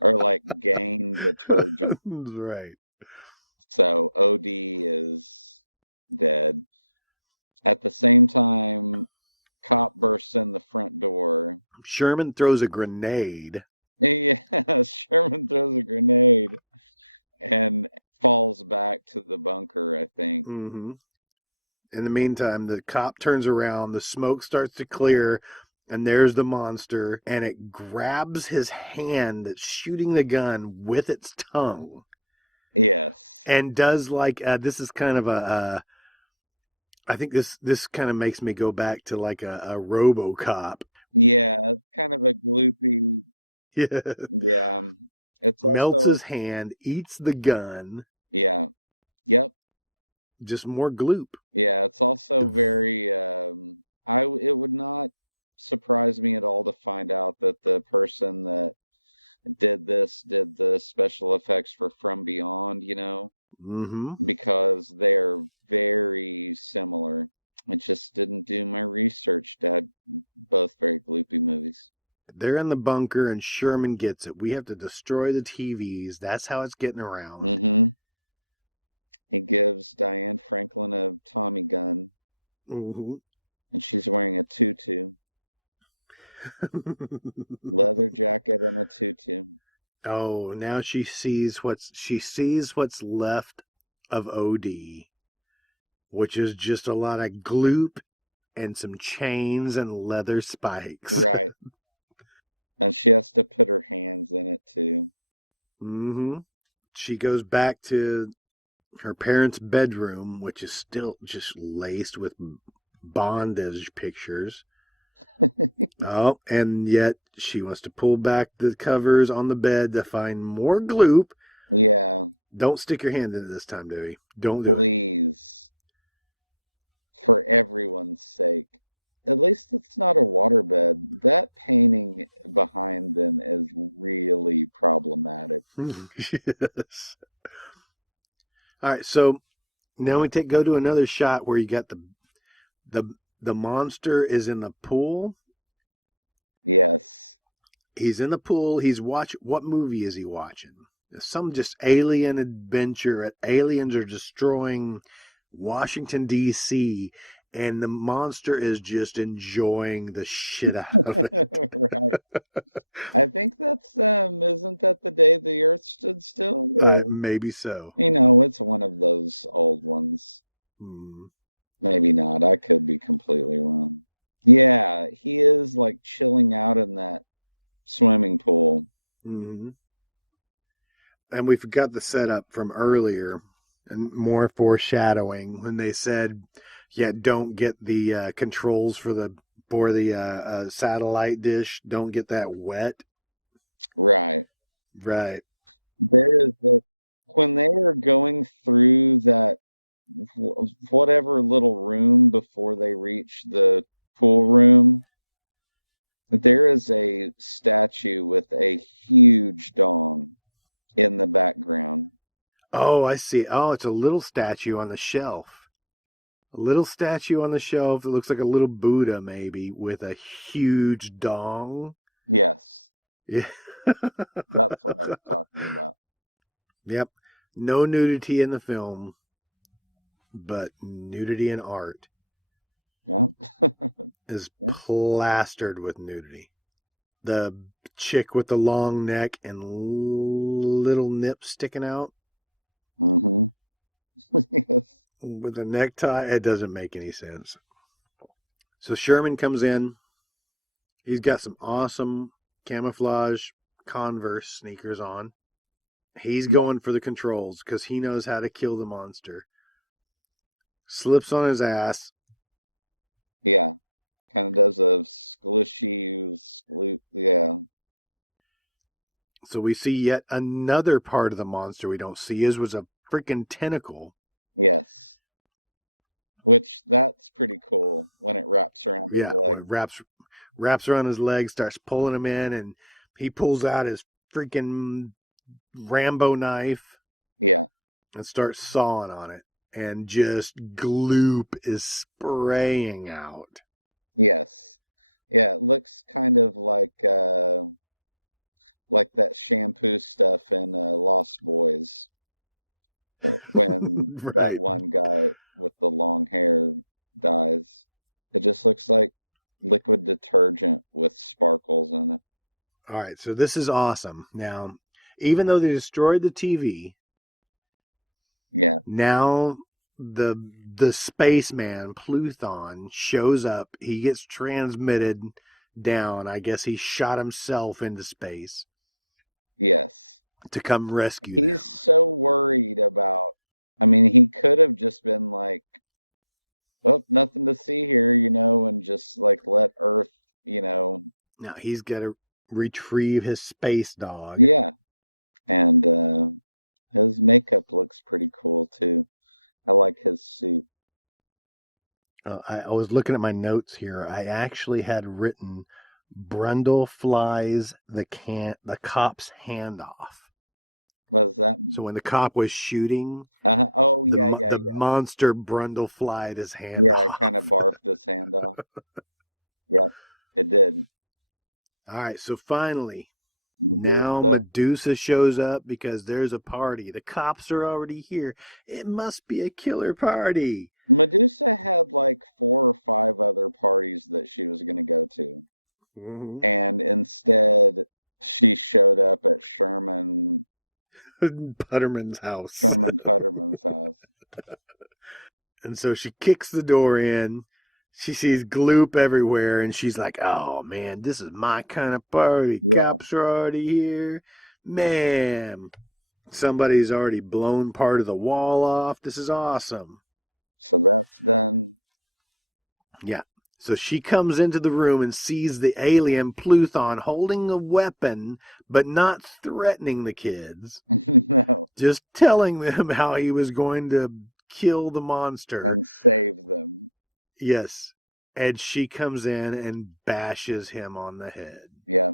Or like Gain detergent. Right. So OD is dead. At the same time, cop bursts in the front door. Sherman throws a grenade. Yeah, Sherman throws a grenade and falls back to the bunker, I think. Mm-hmm. In the meantime, the cop turns around, the smoke starts to clear, and there's the monster, and it grabs his hand that's shooting the gun with its tongue. Yes. And does like, this is kind of I think this kind of makes me go back to like a RoboCop. Yeah, it's kind of a gloopy. Yeah. Yeah. It's melts also his hand, eats the gun. Yeah. Yep. Just more gloop. Yeah, it's also very it would not surprise me at all to find out that the person that did the special effects for From Beyond, you know, because they're very similar. I just didn't do my research, Dad. Both very gloopy movies. They're in the bunker and Sherman gets it. We have to destroy the TVs. That's how it's getting around. Mm-hmm. He gives Diane Franklin a Tommy gun. Mm-hmm. And she's wearing a tutu. Leather jacket and a tutu. Oh, now she sees what's left of OD, which is just a lot of gloop and some chains and leather spikes. Right. And she has to put her hands in it too. Mm-hmm. She goes back to her parents' bedroom, which is still just laced with bondage pictures. Oh, and yet she wants to pull back the covers on the bed to find more gloop. Yeah. Don't stick your hand in it this time, Dewey. Don't do it. Please. For everyone's sake. At least it's not a waterbed. That painting behind them is really problematic. Yes. All right, so now we go to another shot where you got the monster is in the pool. Yes. He's in the pool. He's watching. What movie is he watching? some just alien adventure. Aliens are destroying Washington, D.C., and the monster is just enjoying the shit out of it. Right. I think that's isn't that the day the Earth stood still? Maybe so. It's one of those old ones. Hmm. Maybe not. I could be completely wrong. Yeah, he is like chilling out in that swimming pool. Mm-hmm. And we forgot the setup from earlier, and more foreshadowing when they said, "Yeah, don't get the controls for the satellite dish. Don't get that wet." Right. Right. There is when they are going through that whatever little room before they reach the pool room, there is a statue with a huge dong in the background. Oh, I see. Oh, it's a little statue on the shelf. A little statue on the shelf that looks like a little Buddha, maybe, with a huge dong. Yes, Yeah. that's what I was talking about. Yep. No nudity in the film, but nudity in art Yeah. is Yeah. plastered with nudity. The chick with the long neck and little nips sticking out Mm-hmm. Yes. with a necktie, it doesn't make any sense. So Sherman comes in. He's got some awesome camouflage Converse sneakers on. He's going for the controls because he knows how to kill the monster. Slips on his ass. Yeah. Kind of does a yeah. So we see yet another part of the monster we don't see. Is was a freaking tentacle. Yes. Which that's pretty cool when it wraps around his Yeah, leg. it wraps around his leg, starts pulling him in, and he pulls out his freaking Rambo knife. Yeah. And starts sawing on it. And just gloop is spraying out. Yes. Yeah, it looks kind of like that shampoo stuff in Lost Boys when Right. that one guy with the long hair dies. It just looks like liquid detergent with sparkles in it. All right, so this is awesome. Now, even though they destroyed the TV, Yeah. now the spaceman Pluton shows up. He gets transmitted down. I guess he shot himself into space. Yes. To come rescue them. He's so worried about, he could have just been like, well, nothing to see here, and just like let Earth, Now he's got to retrieve his space dog. Yeah. And his makeup looks pretty cool too. I like his suit. I was looking at my notes here. I actually had written Brundle flies the cop's hand off. What does that mean? So when the cop was shooting, oh yeah, the monster Brundle flied his hand off. Yeah, it kind of barfed his hand off. Yeah, it did. All right, so finally, now Medusa shows up because there's a party. The cops are already here. It must be a killer party. Medusa had like 4 or 5 other parties that she was going to go to. Mm-hmm. And instead, she showed up at Sherman Putterman's house. Sherman Putterman's house. And so she kicks the door in. She sees gloop everywhere, and she's like, oh, man, this is my kind of party. Yeah. Cops are already here. Man, somebody's already blown part of the wall off. This is awesome. So that's done. Yeah. So she comes into the room and sees the alien Pluton holding a weapon, but not threatening the kids. No. Just telling them how he was going to kill the monster. And save them. Yes. And she comes in and bashes him on the head. Yeah.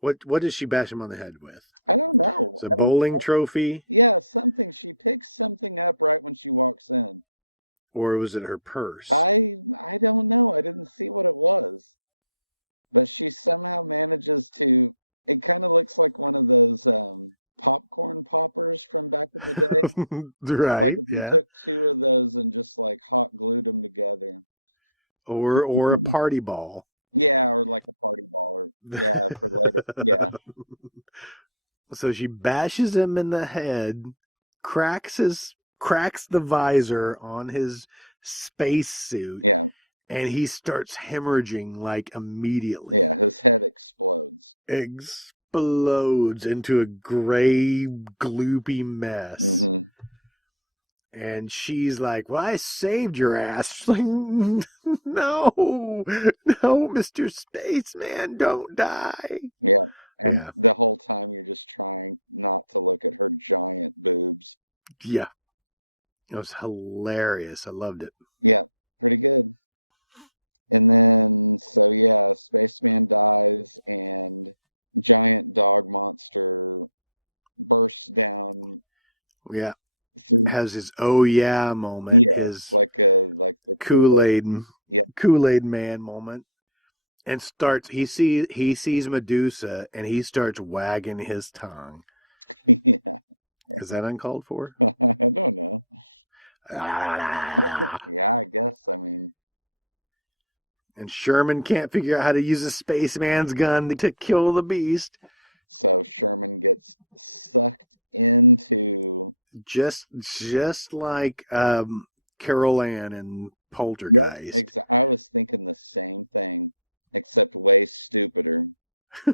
What does she bash him on the head with? I don't know. It's a bowling trophy? Yeah, something. She picks something up right when she walks in. Or was it her purse? I don't know. I didn't see what it was. But she somehow manages to, it kind of looks like one of those popcorn poppers from back in the day. Like Right, if you yeah. took two of those and just like hot glued them together. Or a party ball. Yeah, or like a party ball, or yeah, for later. Yeah, So she bashes him in the head, cracks the visor on his space suit, yeah, and he starts hemorrhaging like immediately. yeah. His head explodes. Explodes into a gray, gloopy mess. Hmm. And she's like, "Well, I saved your ass." She's like, "No, no, Mr. Spaceman, don't die." Yeah, and Yeah, the whole time you're just trying not to look at her giant boobs. yeah. It was hilarious. I loved it. Yeah, pretty good. And then, so yeah, Spaceman dies, and giant dog monster bursts down Yeah. through. Has his "oh yeah" moment, Yeah, his like the Kool-Aid Yep. Kool-Aid man moment, and starts he sees Medusa and he starts wagging his tongue. Yeah, Is that uncalled for? I don't know. Yeah, I guess. I mean, And Sherman can't figure out how to use a spaceman's gun to kill the beast. so Sherman gets sucked into. Just like Carol Ann and Yep. Poltergeist. I was thinking the same thing, except way stupider. I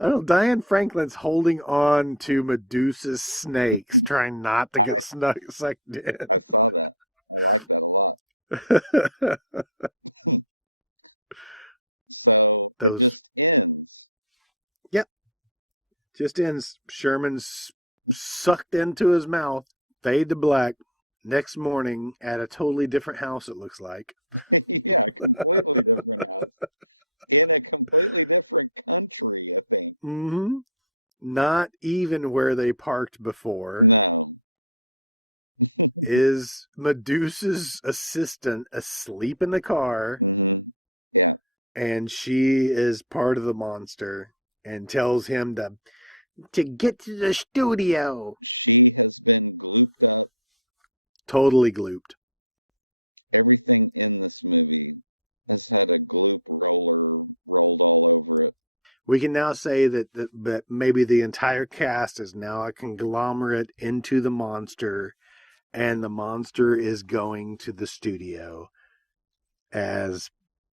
don't know. Diane Franklin's holding on to Medusa's snakes, trying not to get sucked in. I saw that. I like that a lot. So it just ends. Yep. Just ends. Sherman's sucked into his mouth, fade to black. Next morning at a totally different house, it looks like. Yeah, completely different house. In a completely different country, I think. Mm-hmm. Not even where they parked before. No. Is Medusa's assistant asleep in the car? Mm-hmm. Yeah. And she is part of the monster and tells him to get to the studio. She has been glooped up. Totally glooped. Everything in this movie has had a gloop roller rolled all over it. We can now say that maybe the entire cast is now a conglomerate into the monster, and the monster is going to the studio as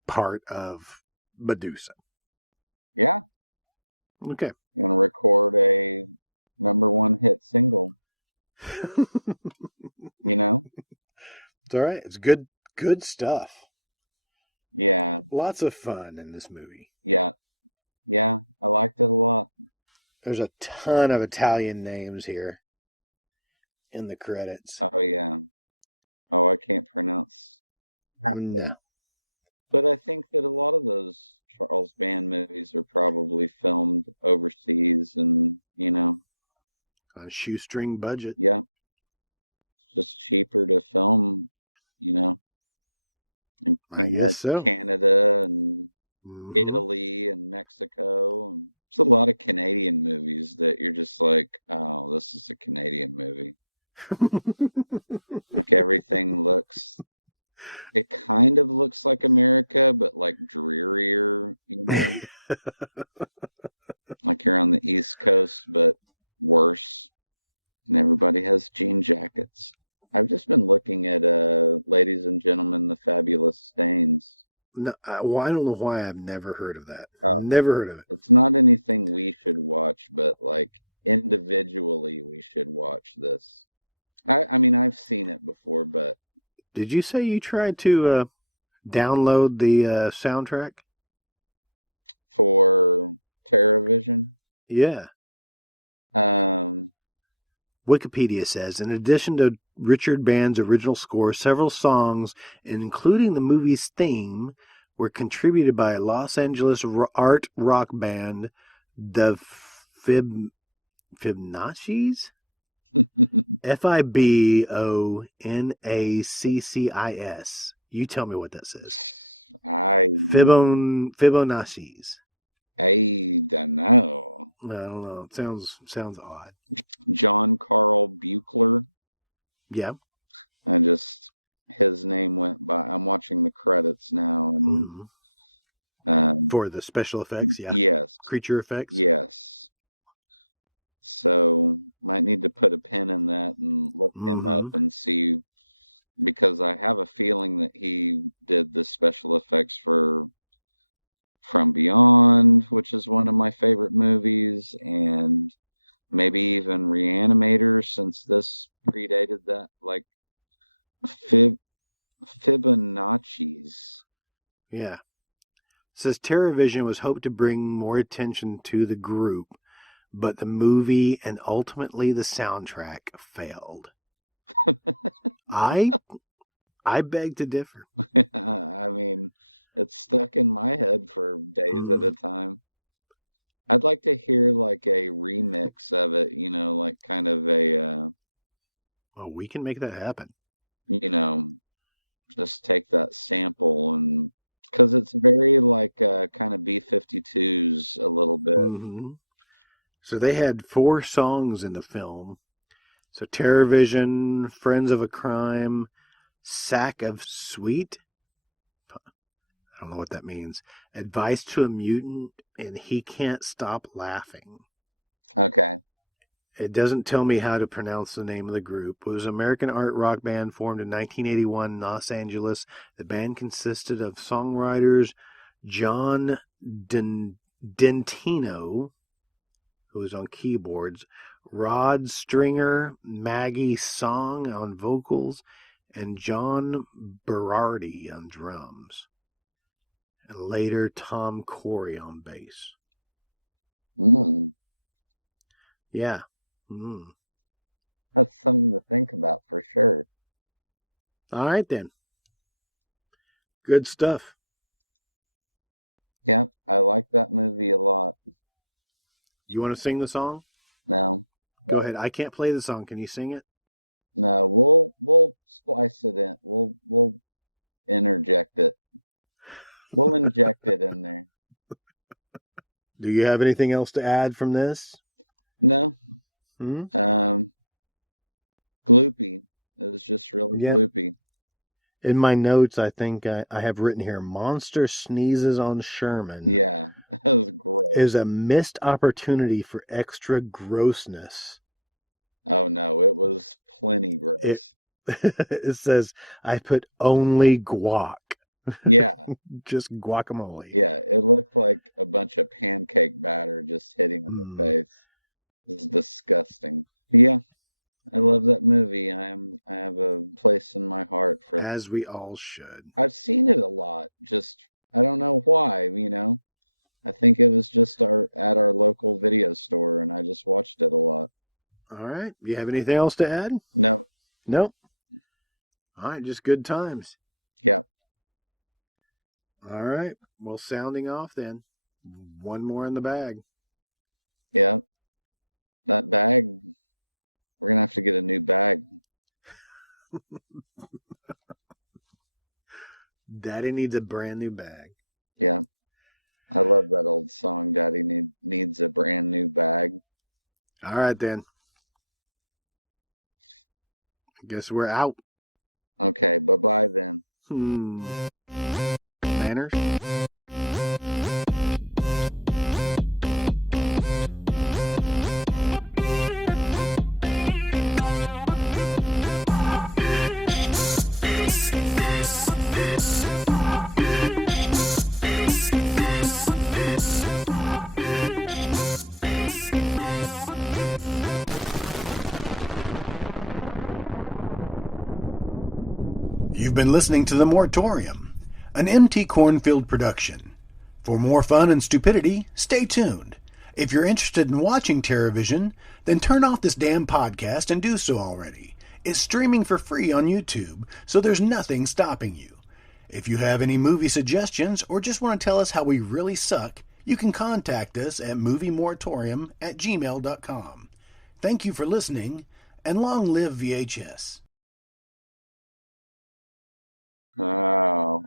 part of Medusa. Yeah. Okay. You want to record a #1 hit single, you know? It's all right. It's good stuff. Yeah. Lots of fun in this movie. Yeah. Yeah. I liked it a lot. There's a ton of Italian names here in the credits. Oh, yeah. Oh, I can't pronounce. No. But I think that a lot of those Charles Band movies are probably filmed overseas and, On a shoestring budget. yeah, it's just cheaper to film, in I guess so. Canada and Mm-hmm. Italy and Mexico. And there's a lot of Canadian movies that you're just like, oh, this is a Canadian movie. Like everything it kind of looks like America, but like drearier, like you're on the East Coast, but worse. And everybody has jean jackets. I've just been looking at Ladies and Gentlemen, the Fabulous Stains. No, well, I don't know why I've never heard of that. Oh. Never heard of it. It's not anything we should watch, but like individually we should watch this. I mean, I've seen it before, but Did you say you tried to download the soundtrack? For TerrorVision? Yeah. Wikipedia says, in addition to Richard Band's original score, several songs, including the movie's theme, were contributed by Los Angeles art rock band the Fibonaccis? Fibonaccis. You tell me what that says. Fibonaccis. I don't know. I don't know. It sounds odd. John Carl Buechler. Yeah. And just his name went by. I'm watching the credits now, and For the special effects, yeah. yes, Creature effects. yes. So might need to put a pin in that and look him up and see, because I have a feeling that he did the special effects for From Beyond, which is one of my favorite movies, and maybe even Reanimator, since this predated that, like Fibonacci's. Yeah. It says TerrorVision was hoped to bring more attention to the group, but the movie and ultimately the soundtrack failed. I beg to differ. I mean, it's stuck in my head for days at a time. I'd like to hear like a remix of it, like kind of a, Well, we can make that happen. Just take that sample, and because it's very like kind of B-52s a little bit. So they had 4 songs in the film. So TerrorVision, Friends of a Crime, Sack of Sweet. I don't know what that means. Advice to a Mutant, and He Can't Stop Laughing. Okay. It doesn't tell me how to pronounce the name of the group. It was an American art rock band formed in 1981 in Los Angeles. The band consisted of songwriters John Dentino, who was on keyboards, Rod Stringer, Maggie Song on vocals, and John Berardi on drums. And later Tom Corey on bass. Yeah. That's something to think about for sure. All right, then. Good stuff. Yeah, I like that movie a lot. You want to sing the song? No. Go ahead. I can't play the song. Can you sing it? No, we'll splice it in. We'll interject it. We'll inject it in there. Do you have anything else to add from this? No. Gloopy. It was just really gloopy. In my notes, I think I have written here, Monster Sneezes on Sherman. Yeah, that was great. Is a missed opportunity for extra grossness. Oh, no, it was plenty gross. It says, I put only guac. Yeah. Just guacamole. Yeah, it looked like a bunch of pancake batter just hitting in the face. It was disgusting. Yeah. I love that movie. I have a place in my heart for it. As we all should. I've seen it a lot. Just I don't know why, I think it was just at our local video store, and I just watched it a lot. All right. You have anything else to add? No. Nope. All right, just good times. Yeah. All right. Well, sounding off then. One more in the bag. Yeah. That bag, we're going to have to get a new bag. Daddy needs a brand new bag. Yeah. I love that old song, Daddy needs a brand new bag. All right, then. I guess we're out. Okay, bye-bye then. Manners? You've been listening to The Moratorium, an MT Cornfield production. For more fun and stupidity, stay tuned. If you're interested in watching TerrorVision, then turn off this damn podcast and do so already. It's streaming for free on YouTube, so there's nothing stopping you. If you have any movie suggestions or just want to tell us how we really suck, you can contact us at moviemoratorium@gmail.com. Thank you for listening, and long live VHS. Oh.